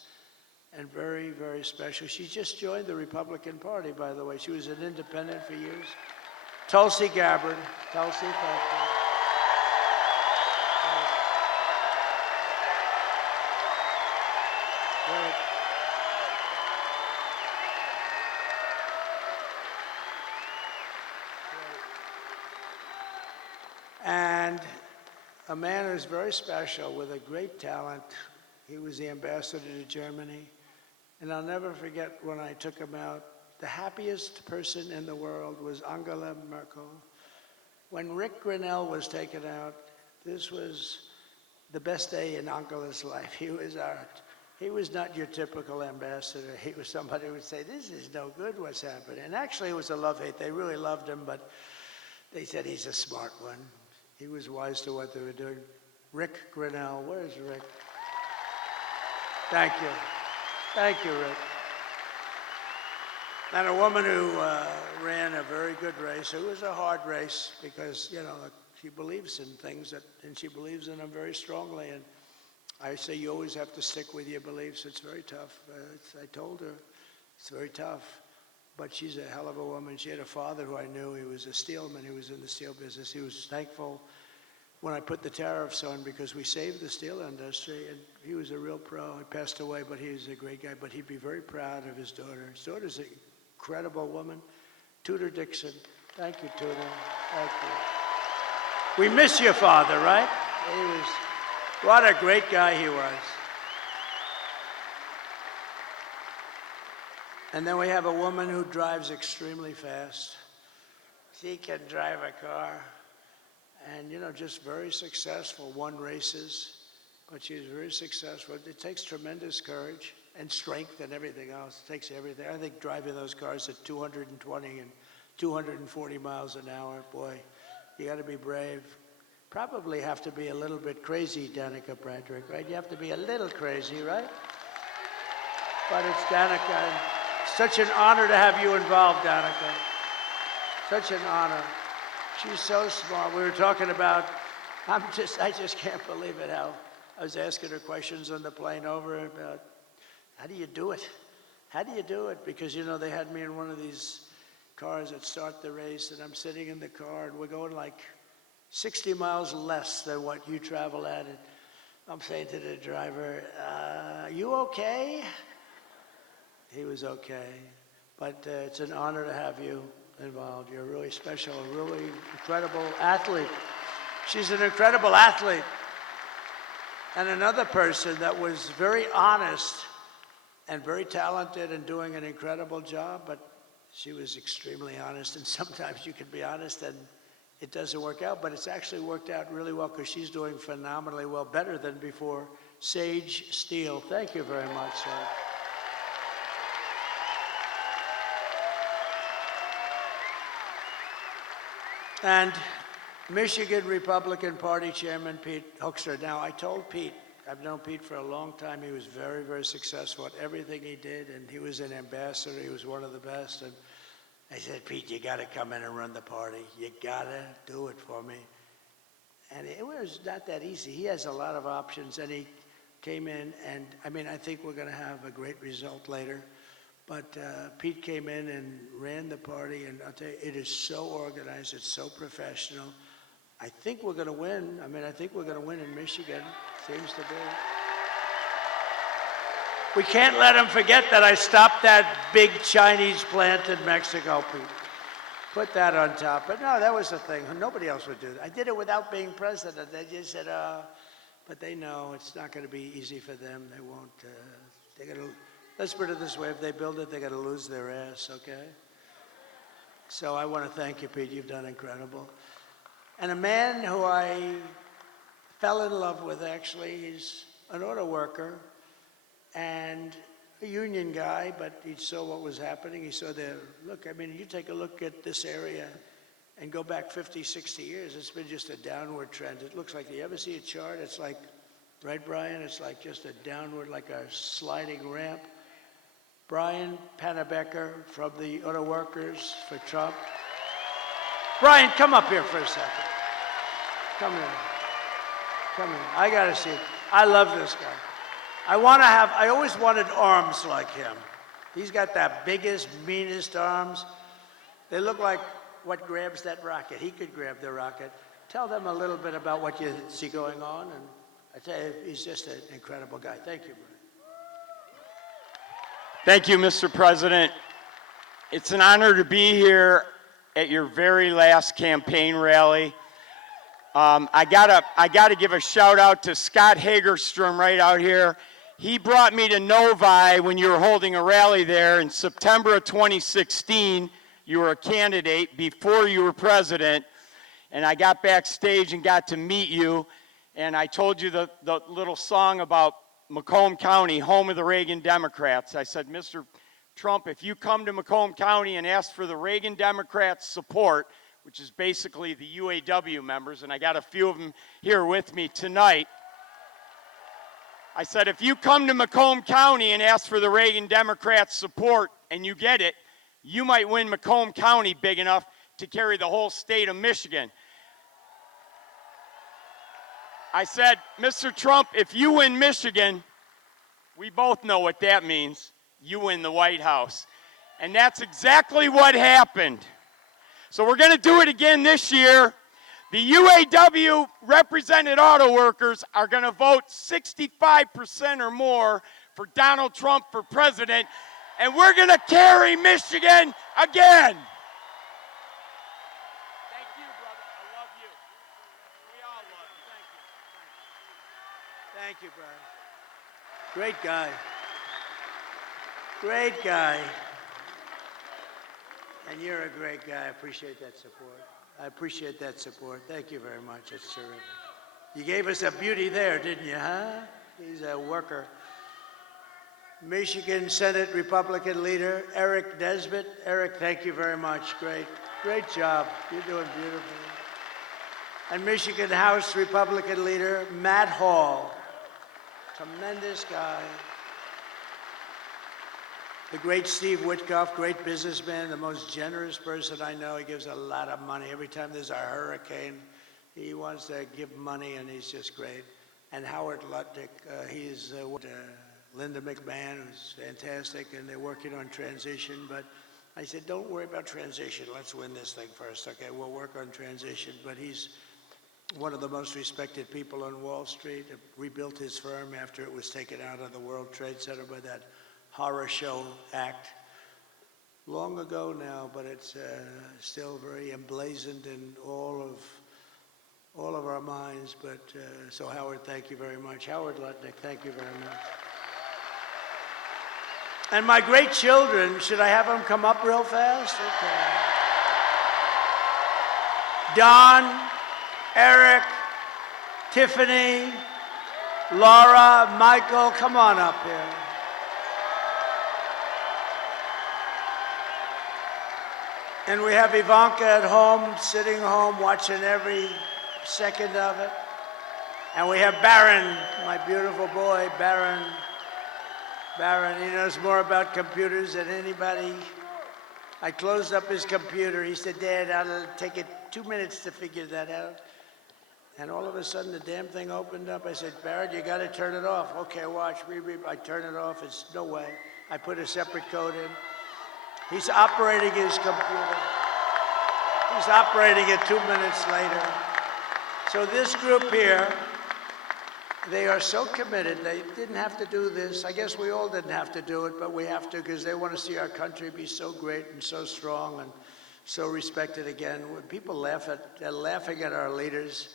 and very, very special. She just joined the Republican Party, by the way. She was an independent for years. Tulsi Gabbard. Tulsi, thank you. Great. And a man who's very special with a great talent. He was the ambassador to Germany. And I'll never forget when I took him out, the happiest person in the world was Angela Merkel. When Rick Grinnell was taken out, this was the best day in Angela's life. He was not your typical ambassador. He was somebody who would say, this is no good, what's happening? And actually it was a love-hate. They really loved him, but they said he's a smart one. He was wise to what they were doing. Rick Grinnell, where's Rick? Thank you. Thank you, Rick. And a woman who ran a very good race. It was a hard race because, she believes in things and she believes in them very strongly. And I say you always have to stick with your beliefs. It's very tough. I told her it's very tough. But she's a hell of a woman. She had a father who I knew. He was a steelman. He was in the steel business. He was thankful when I put the tariffs on because we saved the steel industry, and he was a real pro. He passed away, but he was a great guy. But he'd be very proud of his daughter. His daughter's an incredible woman. Tudor Dixon. Thank you, Tudor. Thank you. We miss your father, right? What a great guy he was. And then we have a woman who drives extremely fast. She can drive a car. And, just very successful, won races, but she's very successful. It takes tremendous courage and strength and everything else. It takes everything. I think driving those cars at 220 and 240 miles an hour, boy, you got to be brave. Probably have to be a little bit crazy, Danica Patrick, right? You have to be a little crazy, right? But it's Danica. Such an honor to have you involved, Danica. Such an honor. She's so smart. We were talking about, I just can't believe it how I was asking her questions on the plane over about, how do you do it? How do you do it? Because, they had me in one of these cars that start the race, and I'm sitting in the car, and we're going like 60 miles less than what you travel at. And I'm saying to the driver, you okay? He was okay. But it's an honor to have you involved. You're really special, a really incredible athlete. She's an incredible athlete. And another person that was very honest and very talented and doing an incredible job, but she was extremely honest. And sometimes you can be honest and it doesn't work out, but it's actually worked out really well because she's doing phenomenally well, better than before. Sage Steele, thank you very much, sir. And Michigan Republican Party Chairman Pete Hoekstra. Now, I told Pete, I've known Pete for a long time. He was very, very successful at everything he did, and he was an ambassador. He was one of the best. And I said, Pete, you got to come in and run the party. You got to do it for me. And it was not that easy. He has a lot of options, and he came in, and I mean, I think we're going to have a great result later. But Pete came in and ran the party, and I'll tell you, it is so organized, it's so professional. I think we're going to win. I mean, I think we're going to win in Michigan, seems to be. We can't let him forget that I stopped that big Chinese plant in Mexico, Pete. Put that on top. But no, that was the thing. Nobody else would do that. I did it without being president. They just said, but they know it's not going to be easy for them. They won't, they're going to, let's put it this way, if they build it, they're going to lose their ass, okay? So I want to thank you, Pete. You've done incredible. And a man who I fell in love with, actually, he's an auto worker and a union guy, but he saw what was happening. He saw the, look, I mean, you take a look at this area and go back 50, 60 years, it's been just a downward trend. It looks like, you ever see a chart? It's like, right, Brian? It's like just a downward, like a sliding ramp. Brian Pannebecker from the Auto Workers for Trump. Brian, come up here for a second. Come here. Come here. I gotta see. I love this guy. I always wanted arms like him. He's got the biggest, meanest arms. They look like what grabs that rocket. He could grab the rocket. Tell them a little bit about what you see going on, and I tell you, he's just an incredible guy. Thank you, Brian. Thank you, Mr. President. It's an honor to be here at your very last campaign rally. I gotta give a shout out to Scott Hagerstrom right out here. He brought me to Novi when you were holding a rally there in September of 2016. You were a candidate before you were president, and I got backstage and got to meet you, and I told you the little song about Macomb County, home of the Reagan Democrats. I said, Mr. Trump, if you come to Macomb County and ask for the Reagan Democrats' support, which is basically the UAW members, and I got a few of them here with me tonight. I said, if you come to Macomb County and ask for the Reagan Democrats' support and you get it, you might win Macomb County big enough to carry the whole state of Michigan. I said, Mr. Trump, if you win Michigan, we both know what that means. You win the White House. And that's exactly what happened. So we're going to do it again this year. The UAW represented auto workers are going to vote 65% or more for Donald Trump for president, and we're going to carry Michigan again. Thank you, brother. I love you. We all love you. Thank you, Brian. Great guy. Great guy. And you're a great guy. I appreciate that support. I appreciate that support. Thank you very much. It's terrific. You gave us a beauty there, didn't you, huh? He's a worker. Michigan Senate Republican leader, Eric Nesbitt. Eric, thank you very much. Great job. You're doing beautifully. And Michigan House Republican leader, Matt Hall. Tremendous guy. The great Steve Witkoff, great businessman, the most generous person I know. He gives a lot of money. Every time there's a hurricane, he wants to give money, and he's just great. And Howard Lutnick, he's with Linda McMahon, who's fantastic, and they're working on transition. But I said, don't worry about transition. Let's win this thing first. Okay, we'll work on transition. But he's one of the most respected people on Wall Street. Rebuilt his firm after it was taken out of the World Trade Center by that horror show act long ago now, but it's still very emblazoned in all of our minds. But so Howard, thank you very much. Howard Lutnick, thank you very much. And my great children, should I have them come up real fast? Okay. Don, Eric, Tiffany, Laura, Michael, come on up here. And we have Ivanka at home, sitting home, watching every second of it. And we have Baron, my beautiful boy, Baron. Baron, he knows more about computers than anybody. I closed up his computer. He said, Dad, I'll take it 2 minutes to figure that out. And all of a sudden, the damn thing opened up. I said, Barrett, you got to turn it off. Okay, watch. I turn it off. It's no way. I put a separate code in. He's operating his computer. He's operating it 2 minutes later. So this group here, they are so committed. They didn't have to do this. I guess we all didn't have to do it, but we have to because they want to see our country be so great and so strong and so respected again. When people they're laughing at our leaders.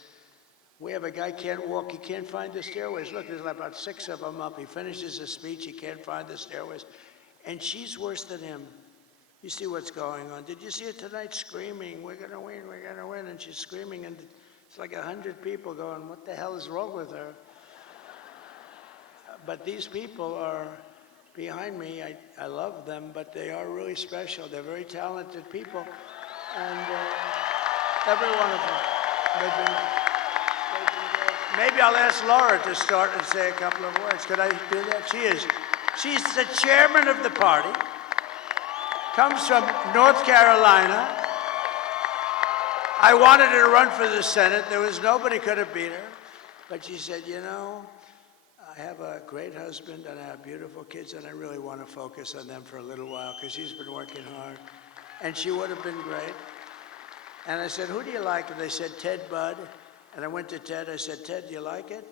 We have a guy can't walk, he can't find the stairways. Look, there's about 6 of them up. He finishes his speech, he can't find the stairways. And she's worse than him. You see what's going on. Did you see it tonight screaming, we're gonna win, we're gonna win, and she's screaming, and it's like 100 people going, what the hell is wrong with her? But these people are behind me. I love them, but they are really special. They're very talented people. And every one of them, they've been great. Maybe I'll ask Laura to start and say a couple of words. Could I do that? She's the chairman of the party, comes from North Carolina. I wanted her to run for the Senate. There was nobody could have beat her. But she said, you know, I have a great husband and I have beautiful kids and I really want to focus on them for a little while because she's been working hard. And she would have been great. And I said, who do you like? And they said, Ted Budd. And I went to Ted. I said, Ted, do you like it?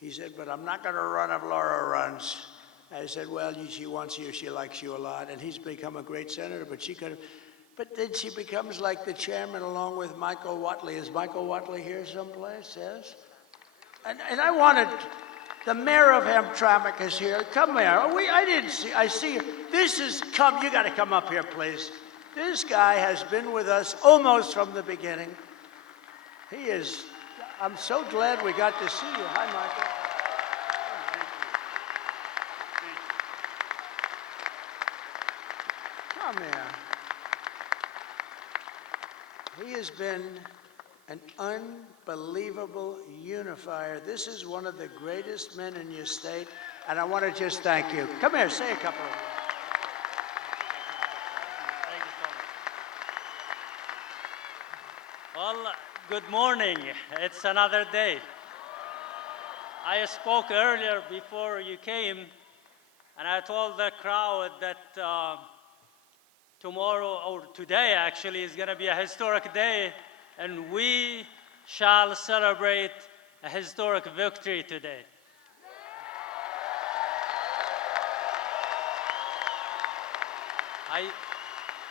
He said, but I'm not going to run if Laura runs. I said, well, she wants you. She likes you a lot. And he's become a great senator, but she could have. But then she becomes like the chairman along with Michael Watley. Is Michael Watley here someplace? Yes? And I wanted, the mayor of Hamtramck is here. Come here. I didn't see, I see you. This is, you got to come up here, please. This guy has been with us almost from the beginning. He is, I'm so glad we got to see you. Hi, Michael. Come here. He has been an unbelievable unifier. This is one of the greatest men in your state, and I want to just thank you. Come here, say a couple of words. Thank you so much. Well, good morning. It's another day. I spoke earlier before you came, and I told the crowd that tomorrow, or today actually, is going to be a historic day, and we shall celebrate a historic victory today.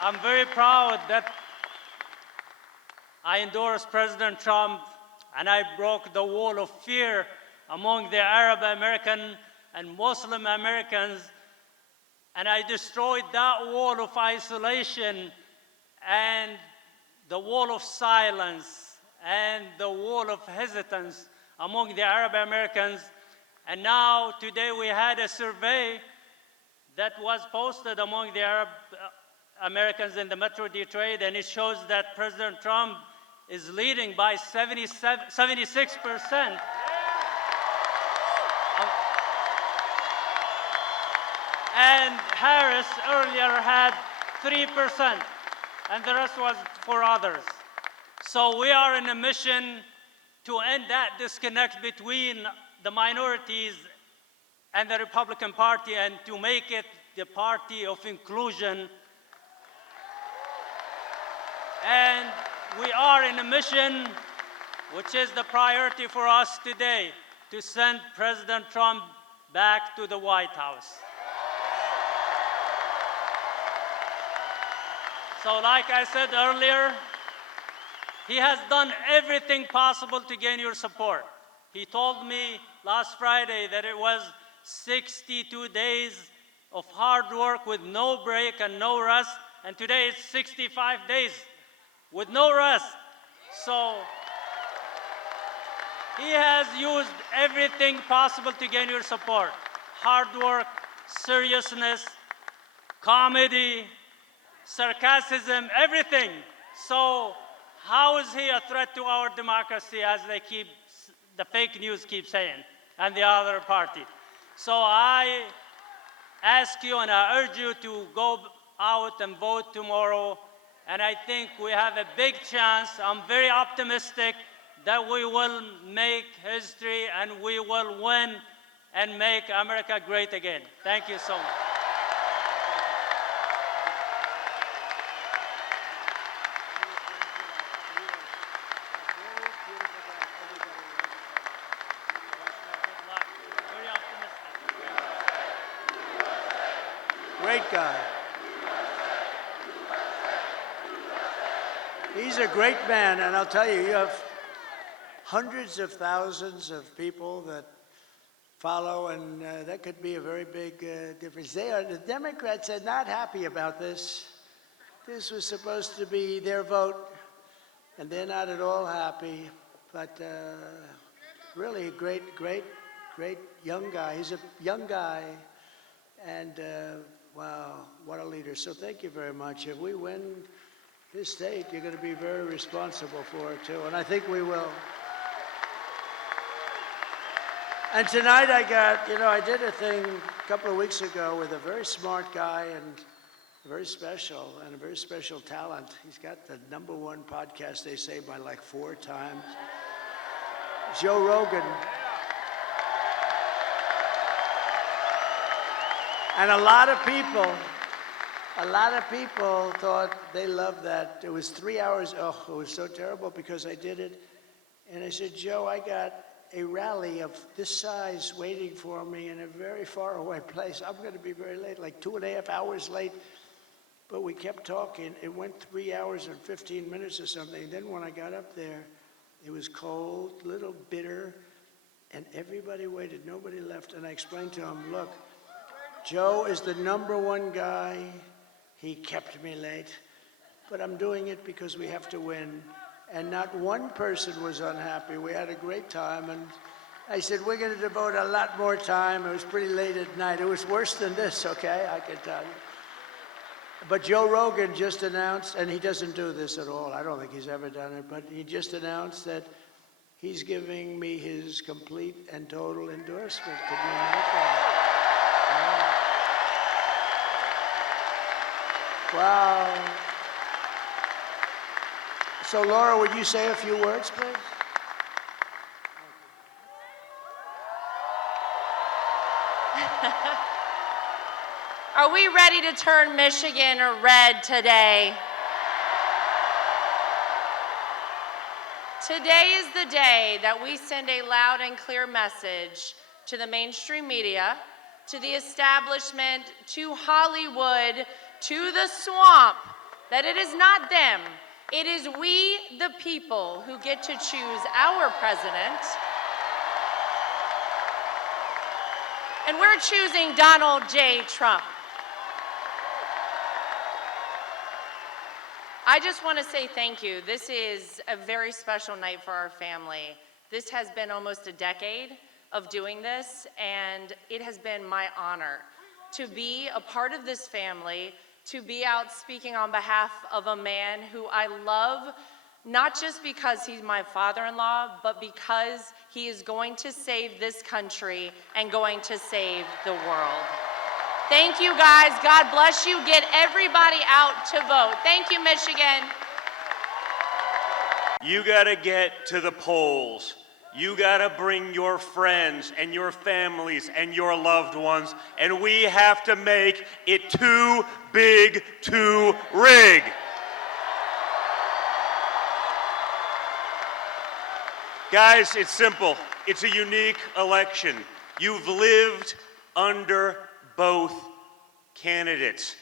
I'm very proud that I endorsed President Trump, and I broke the wall of fear among the Arab American and Muslim Americans, and I destroyed that wall of isolation and the wall of silence and the wall of hesitance among the Arab Americans. And now, today, we had a survey that was posted among the Arab Americans in the Metro Detroit, and it shows that President Trump is leading by 76%. And Harris earlier had 3%, and the rest was for others. So we are in a mission to end that disconnect between the minorities and the Republican Party and to make it the party of inclusion. And we are in a mission, which is the priority for us today, to send President Trump back to the White House. So like I said earlier, he has done everything possible to gain your support. He told me last Friday that it was 62 days of hard work with no break and no rest, and today it's 65 days with no rest. So he has used everything possible to gain your support. Hard work, seriousness, comedy, sarcasm, everything. So how is he a threat to our democracy as the fake news keep saying, and the other party? So I ask you and I urge you to go out and vote tomorrow. And I think we have a big chance. I'm very optimistic that we will make history and we will win and make America great again. Thank you so much. Very optimistic. Great guy. He's a great man, and I'll tell you, you have hundreds of thousands of people that follow, and that could be a very big difference. The Democrats are not happy about this. This was supposed to be their vote, and they're not at all happy. But really a great young guy. He's a young guy, and wow, what a leader. So thank you very much. If we win this state, you're going to be very responsible for it, too, and I think we will. And tonight I did a thing a couple of weeks ago with a very smart guy and very special talent. He's got the #1 podcast, they say, by like 4 times. Joe Rogan. And a lot of people thought they loved that. It was 3 hours. Oh, it was so terrible because I did it. And I said, Joe, I got a rally of this size waiting for me in a very far away place. I'm going to be very late, like 2.5 hours late. But we kept talking. It went 3 hours and 15 minutes or something. Then when I got up there, it was cold, a little bitter, and everybody waited. Nobody left. And I explained to him, look, Joe is the #1 guy. He kept me late. But I'm doing it because we have to win. And not one person was unhappy. We had a great time. And I said, we're going to devote a lot more time. It was pretty late at night. It was worse than this, okay? I can tell you. But Joe Rogan just announced, and he doesn't do this at all. I don't think he's ever done it. But he just announced that he's giving me his complete and total endorsement. Could you imagine that? Wow. So, Laura, would you say a few words, please? Are we ready to turn Michigan red today? Today is the day that we send a loud and clear message to the mainstream media, to the establishment, to Hollywood, to the swamp, that it is not them. It is we, the people, who get to choose our president. And we're choosing Donald J. Trump. I just want to say thank you. This is a very special night for our family. This has been almost a decade of doing this, and it has been my honor to be a part of this family, to be out speaking on behalf of a man who I love, not just because he's my father-in-law, but because he is going to save this country and going to save the world. Thank you, guys. God bless you. Get everybody out to vote. Thank you, Michigan. You got to get to the polls. You got to bring your friends and your families and your loved ones, and we have to make it too big to rig. Guys, it's simple. It's a unique election. You've lived under both candidates.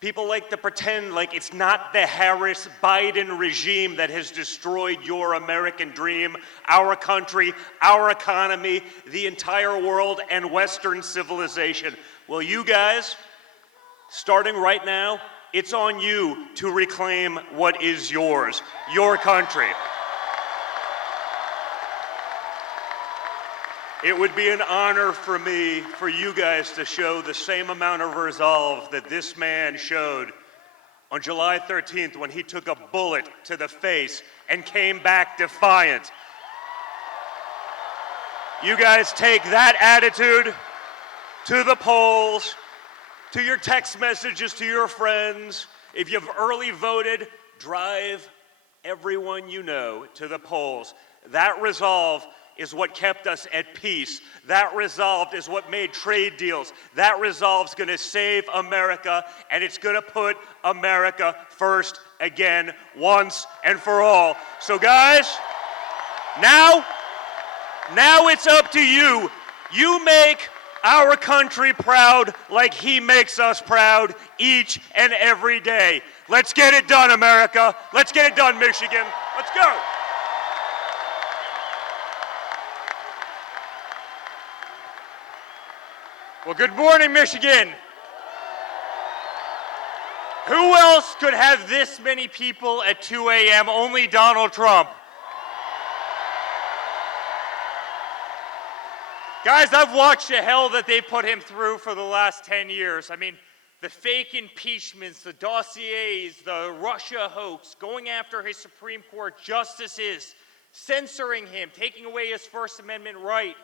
People like to pretend like it's not the Harris-Biden regime that has destroyed your American dream, our country, our economy, the entire world, and Western civilization. Well, you guys, starting right now, it's on you to reclaim what is yours, your country. It would be an honor for me, for you guys to show the same amount of resolve that this man showed on July 13th when he took a bullet to the face and came back defiant. You guys take that attitude to the polls, to your text messages to your friends. If you've early voted, drive everyone you know to the polls. That resolve is what kept us at peace. That resolve is what made trade deals. That resolve's going to save America, and it's going to put America first again, once and for all. So guys, now it's up to you. You make our country proud like he makes us proud each and every day. Let's get it done, America. Let's get it done, Michigan. Let's go. Well, good morning, Michigan. Who else could have this many people at 2 a.m.? Only Donald Trump. Guys, I've watched the hell that they put him through for the last 10 years. I mean, the fake impeachments, the dossiers, the Russia hoax, going after his Supreme Court justices, censoring him, taking away his First Amendment right,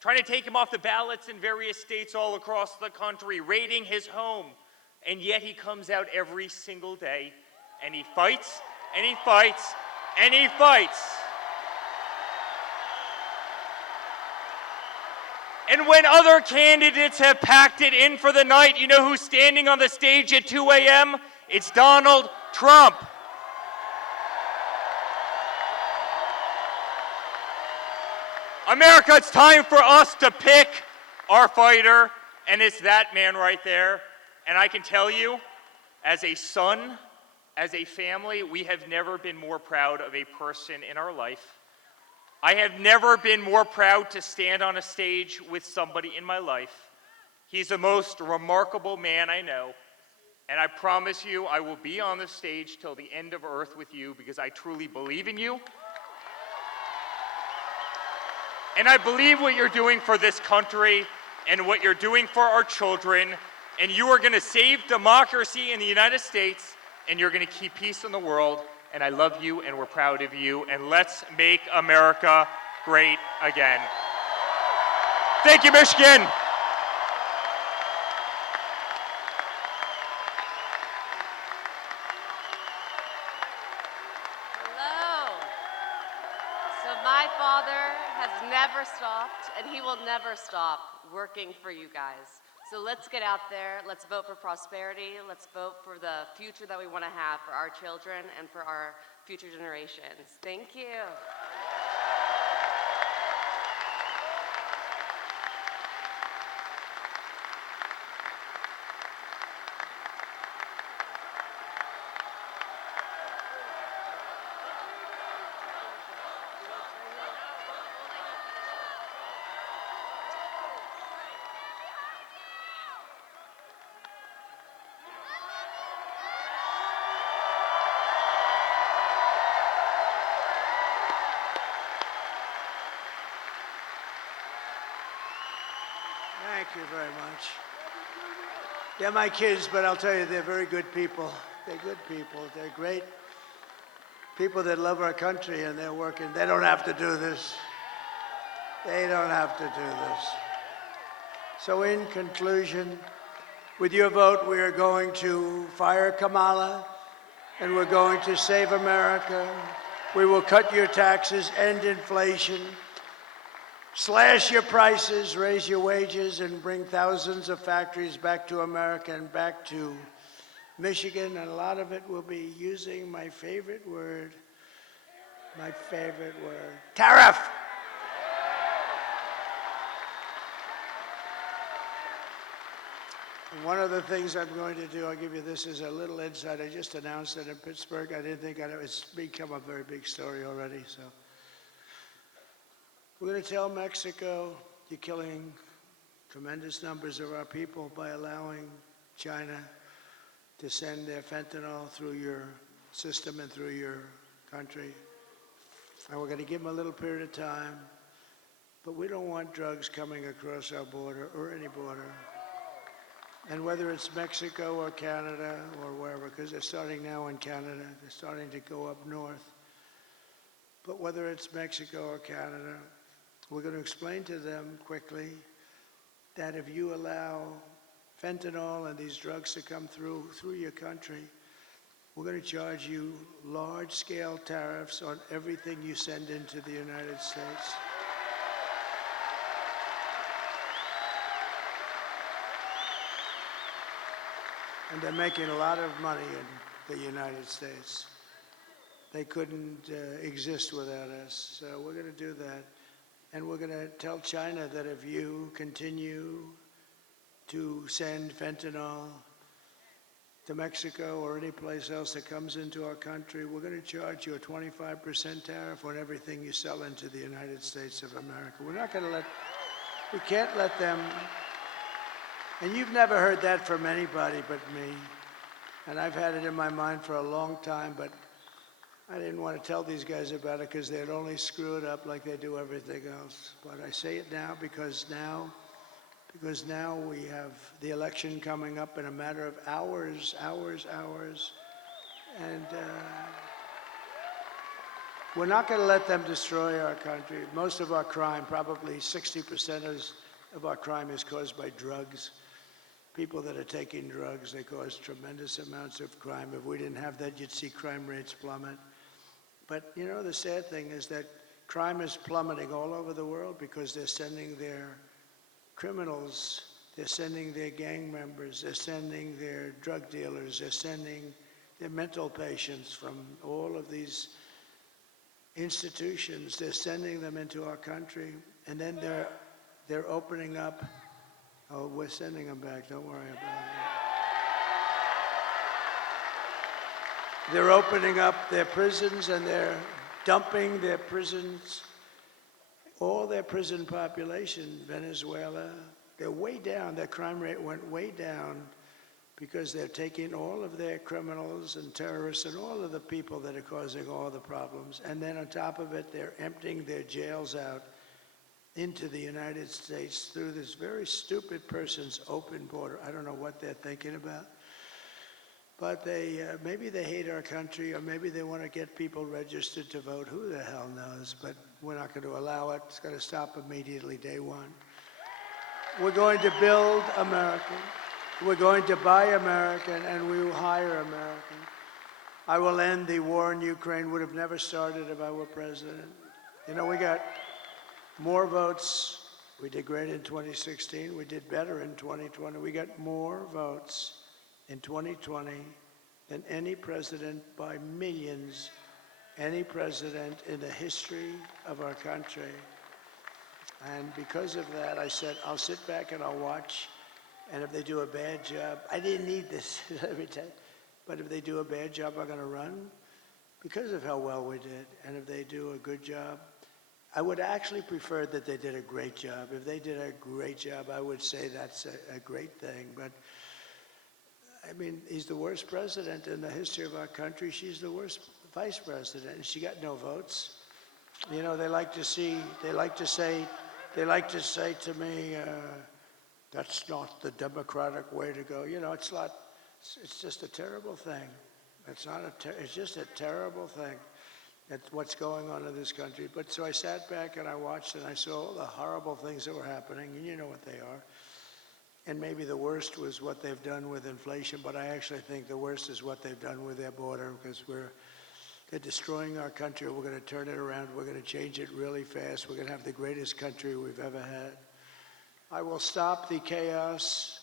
trying to take him off the ballots in various states all across the country, raiding his home. And yet he comes out every single day and he fights and he fights and he fights. And when other candidates have packed it in for the night, you know who's standing on the stage at 2 a.m.? It's Donald Trump. America, it's time for us to pick our fighter, and it's that man right there. And I can tell you, as a son, as a family, we have never been more proud of a person in our life. I have never been more proud to stand on a stage with somebody in my life. He's the most remarkable man I know, and I promise you I will be on the stage till the end of earth with you because I truly believe in you. And I believe what you're doing for this country and what you're doing for our children, and you are going to save democracy in the United States, and you're going to keep peace in the world. And I love you, and we're proud of you, and let's make America great again. Thank you, Michigan. Hello. So my father has never stopped, and he will never stop working for you guys. So let's get out there, let's vote for prosperity, let's vote for the future that we want to have for our children and for our future generations. Thank you. Thank you very much. They're my kids, but I'll tell you, they're very good people. They're good people. They're great people that love our country, and they're working. They don't have to do this. They don't have to do this. So in conclusion, with your vote, we are going to fire Kamala, and we're going to save America. We will cut your taxes, end inflation, slash your prices, raise your wages, and bring thousands of factories back to America and back to Michigan. And a lot of it will be using my favorite word, tariff. And one of the things I'm going to do, I'll give you this as a little insight. I just announced it in Pittsburgh. I didn't think it's become a very big story already, so. We're going to tell Mexico, you're killing tremendous numbers of our people by allowing China to send their fentanyl through your system and through your country. And we're going to give them a little period of time, but we don't want drugs coming across our border or any border. And whether it's Mexico or Canada or wherever, because they're starting now in Canada, they're starting to go up north. But whether it's Mexico or Canada, we're going to explain to them quickly that if you allow fentanyl and these drugs to come through your country, we're going to charge you large-scale tariffs on everything you send into the United States. And they're making a lot of money in the United States. They couldn't exist without us. So we're going to do that. And we're going to tell China that if you continue to send fentanyl to Mexico or any place else that comes into our country, we're going to charge you a 25% tariff on everything you sell into the United States of America. We're not going to we can't let them, and you've never heard that from anybody but me, and I've had it in my mind for a long time, but I didn't want to tell these guys about it because they'd only screw it up like they do everything else. But I say it now because now we have the election coming up in a matter of hours. And we're not going to let them destroy our country. Most of our crime, probably 60% of our crime is caused by drugs. People that are taking drugs, they cause tremendous amounts of crime. If we didn't have that, you'd see crime rates plummet. But you know, the sad thing is that crime is plummeting all over the world because they're sending their criminals, they're sending their gang members, they're sending their drug dealers, they're sending their mental patients from all of these institutions. They're sending them into our country, and then they're opening up. Oh, we're sending them back. Don't worry about it. They're opening up their prisons and they're dumping their prisons, all their prison population, Venezuela. They're way down. Their crime rate went way down because they're taking all of their criminals and terrorists and all of the people that are causing all the problems. And then on top of it, they're emptying their jails out into the United States through this very stupid person's open border. I don't know what they're thinking about. But maybe they hate our country, or maybe they want to get people registered to vote. Who the hell knows? But we're not going to allow it. It's going to stop immediately, day one. We're going to build American. We're going to buy American, and we will hire American. I will end the war in Ukraine. Would have never started if I were president. You know, we got more votes. We did great in 2016. We did better in 2020. We got more votes in 2020 than any president by millions, any president in the history of our country. And because of that, I said, I'll sit back and I'll watch. And if they do a bad job, I didn't need this every time, but if they do a bad job, I'm going to run because of how well we did. And if they do a good job, I would actually prefer that they did a great job. If they did a great job, I would say that's a great thing. But I mean, he's the worst president in the history of our country. She's the worst vice president, and she got no votes. You know, they like to say to me, that's not the democratic way to go. You know, it's not. It's just a terrible thing. It's not it's just a terrible thing. That's what's going on in this country. But so I sat back and I watched and I saw all the horrible things that were happening, and you know what they are. And maybe the worst was what they've done with inflation, but I actually think the worst is what they've done with their border, because they're destroying our country. We're going to turn it around. We're going to change it really fast. We're going to have the greatest country we've ever had. I will stop the chaos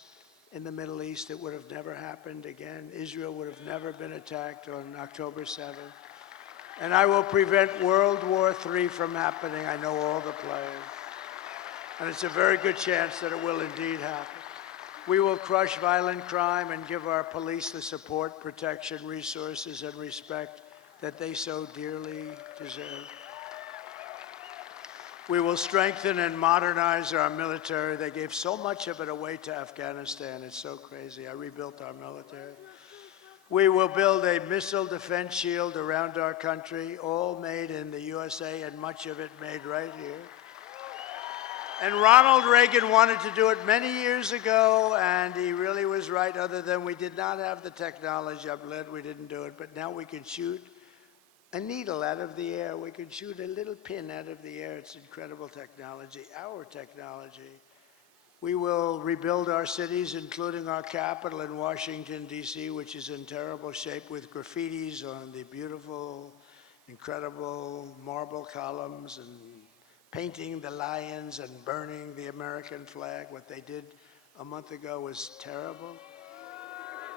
in the Middle East. It would have never happened again. Israel would have never been attacked on October 7th. And I will prevent World War III from happening. I know all the players. And it's a very good chance that it will indeed happen. We will crush violent crime and give our police the support, protection, resources, and respect that they so dearly deserve. We will strengthen and modernize our military. They gave so much of it away to Afghanistan. It's so crazy. I rebuilt our military. We will build a missile defense shield around our country, all made in the USA and much of it made right here. And Ronald Reagan wanted to do it many years ago, and he really was right, other than we did not have the technology. I'm glad we didn't do it, but now we can shoot a needle out of the air. We can shoot a little pin out of the air. It's incredible technology, our technology. We will rebuild our cities, including our capital in Washington, D.C., which is in terrible shape with graffitis on the beautiful, incredible marble columns and painting the lions and burning the American flag. What they did a month ago was terrible.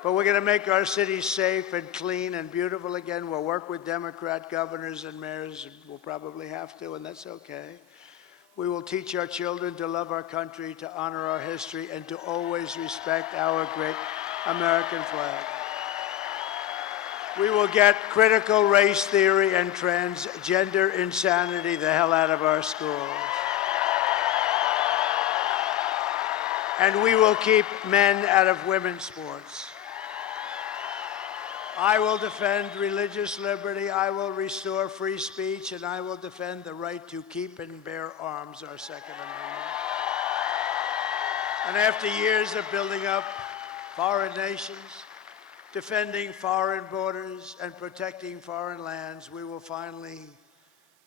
But we're going to make our cities safe and clean and beautiful again. We'll work with Democrat governors and mayors. We'll probably have to, and that's okay. We will teach our children to love our country, to honor our history, and to always respect our great American flag. We will get critical race theory and transgender insanity the hell out of our schools. And we will keep men out of women's sports. I will defend religious liberty, I will restore free speech, and I will defend the right to keep and bear arms, our Second Amendment. And after years of building up foreign nations, defending foreign borders, and protecting foreign lands, we will finally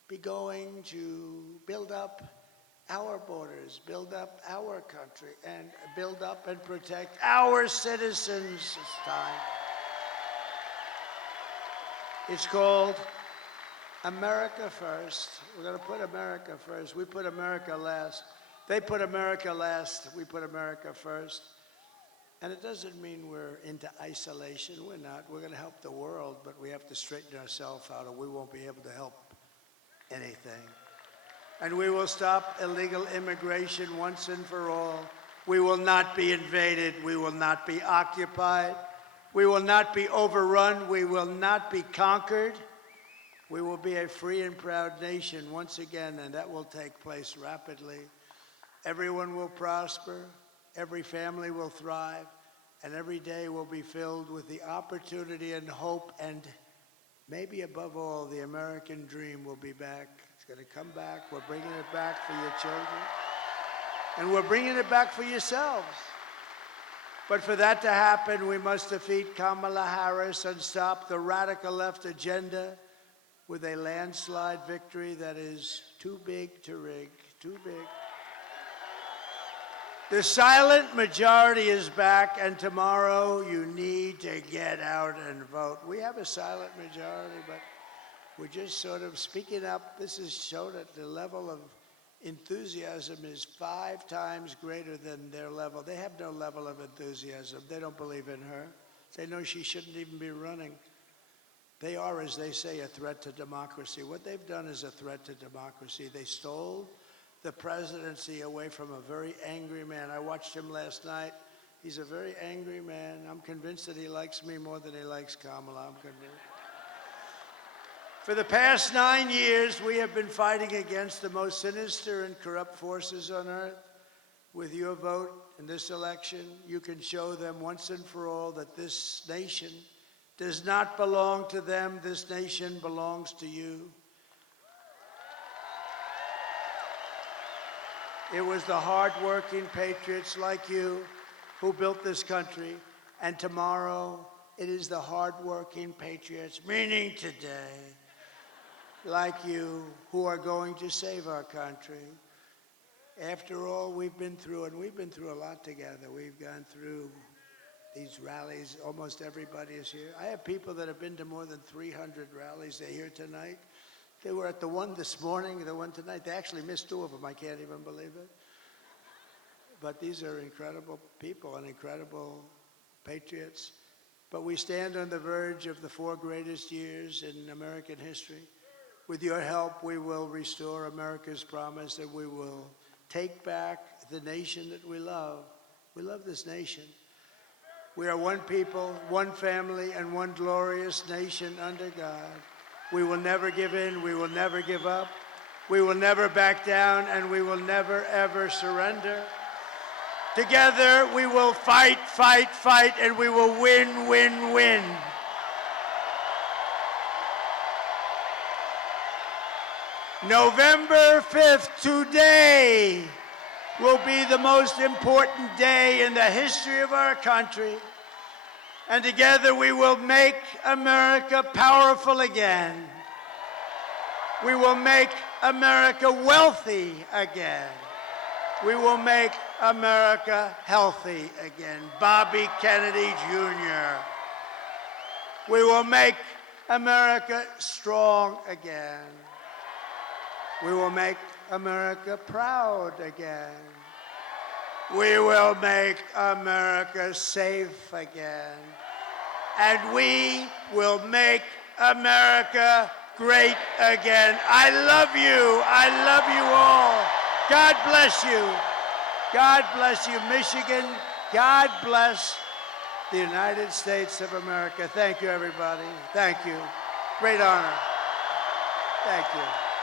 be going to build up our borders, build up our country, and build up and protect our citizens. It's time. It's called America First. We're going to put America first. We put America last. They put America last. We put America first. And it doesn't mean we're into isolation. We're not. We're going to help the world, but we have to straighten ourselves out, or we won't be able to help anything. And we will stop illegal immigration once and for all. We will not be invaded. We will not be occupied. We will not be overrun. We will not be conquered. We will be a free and proud nation once again, and that will take place rapidly. Everyone will prosper. Every family will thrive, and every day will be filled with the opportunity and hope, and maybe above all, the American dream will be back. It's going to come back. We're bringing it back for your children, and we're bringing it back for yourselves. But for that to happen, we must defeat Kamala Harris and stop the radical left agenda with a landslide victory that is too big to rig, too big. The silent majority is back, and tomorrow you need to get out and vote. We have a silent majority, but we're just sort of speaking up. This has shown that the level of enthusiasm is 5 times greater than their level. They have no level of enthusiasm. They don't believe in her. They know she shouldn't even be running. They are, as they say, a threat to democracy. What they've done is a threat to democracy. They stole the presidency away from a very angry man. I watched him last night. He's a very angry man. I'm convinced that he likes me more than he likes Kamala. I'm convinced. For the past 9 years, we have been fighting against the most sinister and corrupt forces on earth. With your vote in this election, you can show them once and for all that this nation does not belong to them. This nation belongs to you. It was the hard-working patriots like you who built this country, and tomorrow it is the hard-working patriots, meaning today, like you, who are going to save our country. After all we've been through, and we've been through a lot together. We've gone through these rallies. Almost everybody is here. I have people that have been to more than 300 rallies. They're here tonight. They were at the one this morning, the one tonight. They actually missed 2 of them. I can't even believe it. But these are incredible people and incredible patriots. But we stand on the verge of the 4 greatest years in American history. With your help, we will restore America's promise, and we will take back the nation that we love. We love this nation. We are one people, one family, and one glorious nation under God. We will never give in. We will never give up. We will never back down, and we will never, ever surrender. Together, we will fight, fight, fight, and we will win, win, win. November 5th, today, will be the most important day in the history of our country. And together we will make America powerful again. We will make America wealthy again. We will make America healthy again. Bobby Kennedy Jr. We will make America strong again. We will make America proud again. We will make America safe again. And we will make America great again. I love you. I love you all. God bless you. God bless you, Michigan. God bless the United States of America. Thank you, everybody. Thank you. Great honor. Thank you.